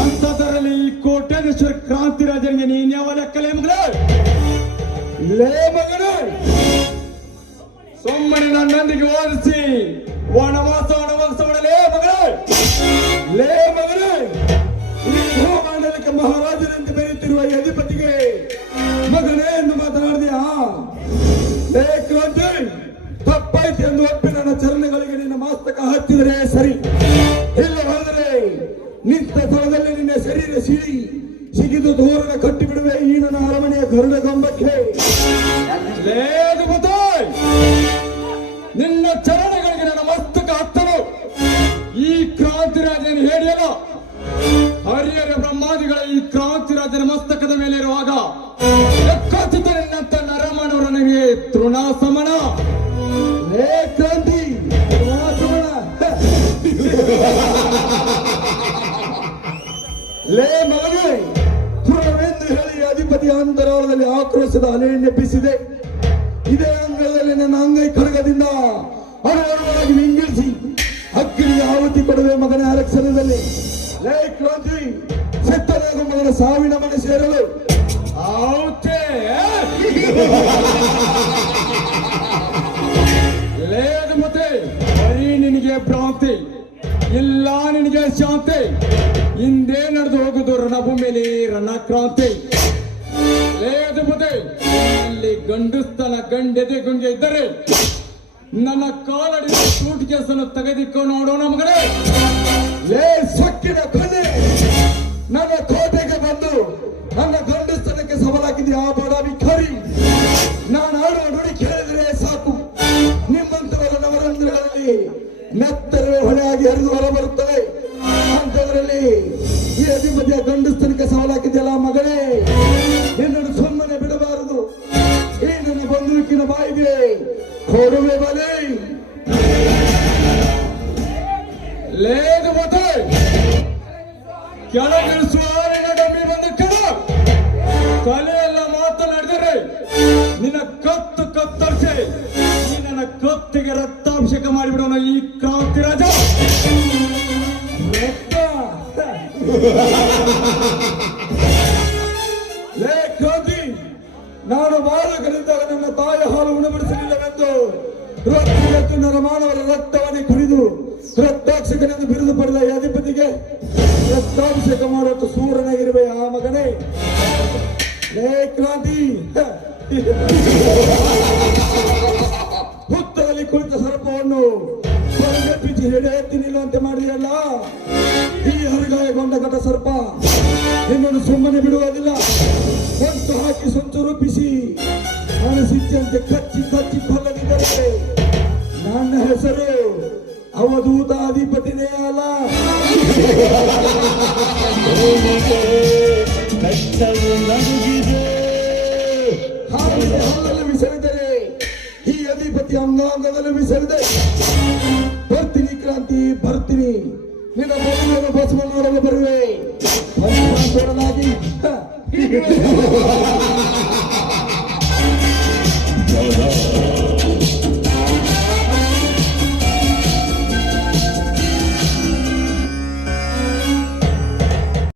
ಅಂತದರಲ್ಲಿ ಈ ಕೋಟ್ಯಾಧೀಶ್ವರ ಕ್ರಾಂತಿರಾಜನಿಗೆ ನೀನ್ ಯಾವ ಲೆಕ್ಕಲೇ ಮಗಳೇ? ಲೇ ಮಗನೇ, ಸುಮ್ಮನೆ ನನ್ನೊಂದಿಗೆ ವಾದಿಸಿ ವನವಾಸ ಮಾಡಲೇ ಮಗಳೇ? ಲೇ ಮಗನೇ, ಈ ಭೂಮಂಡಲಕ್ಕೆ ಮಹಾರಾಜನಂತೆ ಬೆರೆಯುತ್ತಿರುವ ಈ ಅಧಿಪತಿಗೆ ಮಗನೇ ಎಂದು ಮಾತನಾಡಿದೆಯಾ? ಲೇ ಕ್ರಾಂತಿ, ತಪ್ಪಾಯ್ತು ಎಂದು ಒಪ್ಪಿ ನನ್ನ ಚರಣಗಳಿಗೆ ನಿನ್ನ ಮಸ್ತಕ ಹತ್ತಿದರೆ ಸರಿ, ಇಲ್ಲವಾದರೆ ನಿಂತ ಸ್ಥಳದಲ್ಲಿ ನಿನ್ನ ಶರೀರ ಸಿಗಿದು ದೂರನ ಕಟ್ಟಿ ಬಿಡುವೆ ಈ ನನ್ನ ಅರಮನೆಯ ಗರುಡ ಗೊಂಬಕ್ಕೆ. ಲೇ ಅಧಿಪತಿ, ನಿನ್ನ ಚರಣಗಳಿಗೆ ನನ್ನ ಮಸ್ತಕ ಹತ್ತಲು ಈ ಕ್ರಾಂತಿರಾಜನ ಹೇಳಿಯಲ್ಲ, ಹರಿಹರ ಬ್ರಹ್ಮಾದಿಗಳ ಈ ಕ್ರಾಂತಿರಾಜನ ಮಸ್ತಕದ ಮೇಲೆ ಇರುವಾಗ ಖಚಿತ ನಿನ್ನಂತ ನರಮನವರ ನನಗೆ ತೃಣಾಸಮನ. ಲೇ ಕ್ರಾಂತಿ, ತೃಣಾಸಮನ. ಲೇ ಮಗನೇ, ತೃಣವೆಂದು ಹೇಳಿ ಅಧಿಪತಿಯ ಅಂತರಾಳದಲ್ಲಿ ಆಕ್ರೋಶದ ಅಲೆಯನ್ನೆಬ್ಬಿಸಿದೆ. ಇದೇ ಅಂಗಳದಲ್ಲಿ ನನ್ನ ಅಂಗೈ ಖಡ್ಗದಿಂದ ಅನುವರವಾಗಿ ವಿಂಗಡಿಸಿ ಅಗ್ನಿಗೆ ಆಹುತಿ ಕೊಡುವೆ ಮಗನ ಅರಕ್ಷಣದಲ್ಲಿ. ಲೇ ಕ್ರಾಂತಿ, ಸತ್ತನಾಗ ಮಗನ ಸಾವಿನ ಮನೆ ಸೇರಲು ಆಹುತಿ. ಲೇ ಅಧಿಪತಿ, ಬರೀ ನಿನಗೆ ಭ್ರಾಂತಿ ಇಲ್ಲ, ನಿನಗೆ ಶಾಂತಿ. ಹಿಂದೆ ನಡೆದು ಹೋಗುದು ರಣಭೂಮಿಯಲ್ಲಿ ರಣಕ್ರಾಂತಿ. ಲೇ ಅಧಿಪತಿ, ಅಲ್ಲಿ ಗಂಡುಸ್ತನ ಗಂಡೆದೆ ಗುಂಗೆ ಇದ್ದರೆ ನನ್ನ ಕಾಲಡಿ ಸೂಟ್ ಕೇಸನ್ನು ತೆಗೆದಿಕೊಂಡು ನೋಡೋಣ ಮಗನೇ. ಲೇ ಸೊಕ್ಕಿನ ಕೊನೆ, ನನ್ನ ಕೋಟೆಗೆ ಬಂದು ನನ್ನ ಗಂಡುಸ್ತನಕ್ಕೆ ಸವಾಲಾಗಿದೆಯಾ ಬಡ ವಿಖಾರಿ? ನಾನು ಆಡುವ ನುಡಿ ಕೇಳಿದರೆ ಸಾಕು, ನಿಮ್ಮಂತವರ ನವರಂಧ್ರಗಳಲ್ಲಿ ಮೆತ್ತರವೇ ಹೊಳೆಯಾಗಿ ಹರಿದು ಹೊರಬರುತ್ತದೆ. ಅಂತದ್ರಲ್ಲಿ ಈ ಅಧಿಪತಿಯ ಗಂಡುಸ್ತನಕ್ಕೆ ಸವಾಲಾಗಿದೆಯಲ್ಲ ಮಗಳೇ, ನಿನ್ನನ್ನು ಸುಮ್ಮನೆ ಬಿಡಬಾರದು. ಈ ನನ್ನ ಬಂದೂಕಿನ ಬಾಯಿಗೆ ಕೊಡುವೆ ಬಲೆ. ಲೇದು ಮತ್ತೆ ಕೆಳಗಿಳಿಸುವ ಡಮ್ಮಿ ಬಂದು ಕೆಳ ತಲೆಯೆಲ್ಲ ಮಾತನಾಡಿದರೆ ನಿನ್ನ ಕತ್ತರಿಸಿ ಈ ನನ್ನ ಕತ್ತಿಗೆ ರಕ್ತಾಭಿಷೇಕ ಮಾಡಿಬಿಡೋಣ ಈ ಕ್ರಾಂತಿರಾಜ. ಲೇ ಕ್ರಾಂತಿ, ನಾನು ಬಾಲಕನಿದ್ದಾಗ ನನ್ನ ತಾಯಿ ಹಾಲು ಉಣಬಡಿಸಲಿಲ್ಲವೆಂದು ರಕ್ತ ನರಮಾನವರ ರಕ್ತವನ್ನೇ ಕುಡಿದು ರಕ್ತಾಭಿಷೇಕನೆಂದು ಬಿರುದು ಪಡೆದ ಈ ಅಧಿಪತಿಗೆ ರಕ್ತಾಭಿಷೇಕ ಮಾಡುವಂತ ಸೂರನಾಗಿರುವೆ ಆ ಮಗನೇ. ಲೇ ಕ್ರಾಂತಿ, ಹುತ್ತದಲ್ಲಿ ಕುಳಿತ ಸರ್ಪವನ್ನು ಹೊರಗೆಪ್ಪಿಸಿ ಎತ್ತಿ ನಿಲ್ಲುವಂತೆ ಮಾಡಿದೆಯಲ್ಲ, ಈ ಹರಿಗಾಯಗೊಂಡ ಘಟ ಸರ್ಪ ನಿನ್ನನ್ನು ಸುಮ್ಮನೆ ಬಿಡುವುದಿಲ್ಲ. ಹೊತ್ತು ಹಾಕಿ ಸೊಂಚು ರೂಪಿಸಿ ಮನಸ್ಸಿಚ್ಚಂತೆ ಕಚ್ಚಿ ಕಚ್ಚಿ ಕೊಲ್ಲದಿದ್ದರೆ ನನ್ನ ಹೆಸರು ಅವಧೂತ ಅಧಿಪತಿನೇ ಅಲ್ಲ. ಹಾಲಲ್ಲಿ ಬಿಸರಿದರೆ ಈ ಅಧಿಪತಿ ಅಂಗಾಂಗದಲ್ಲಿ ಬಿಸರಿದೆ. ಬರ್ತೀನಿ ಕ್ರಾಂತಿ, ಬರ್ತೀನಿ. ನಿನ್ನ ಮಗುವನ್ನು ಬಸವ ನೋಡಲು ಬರುವೆ.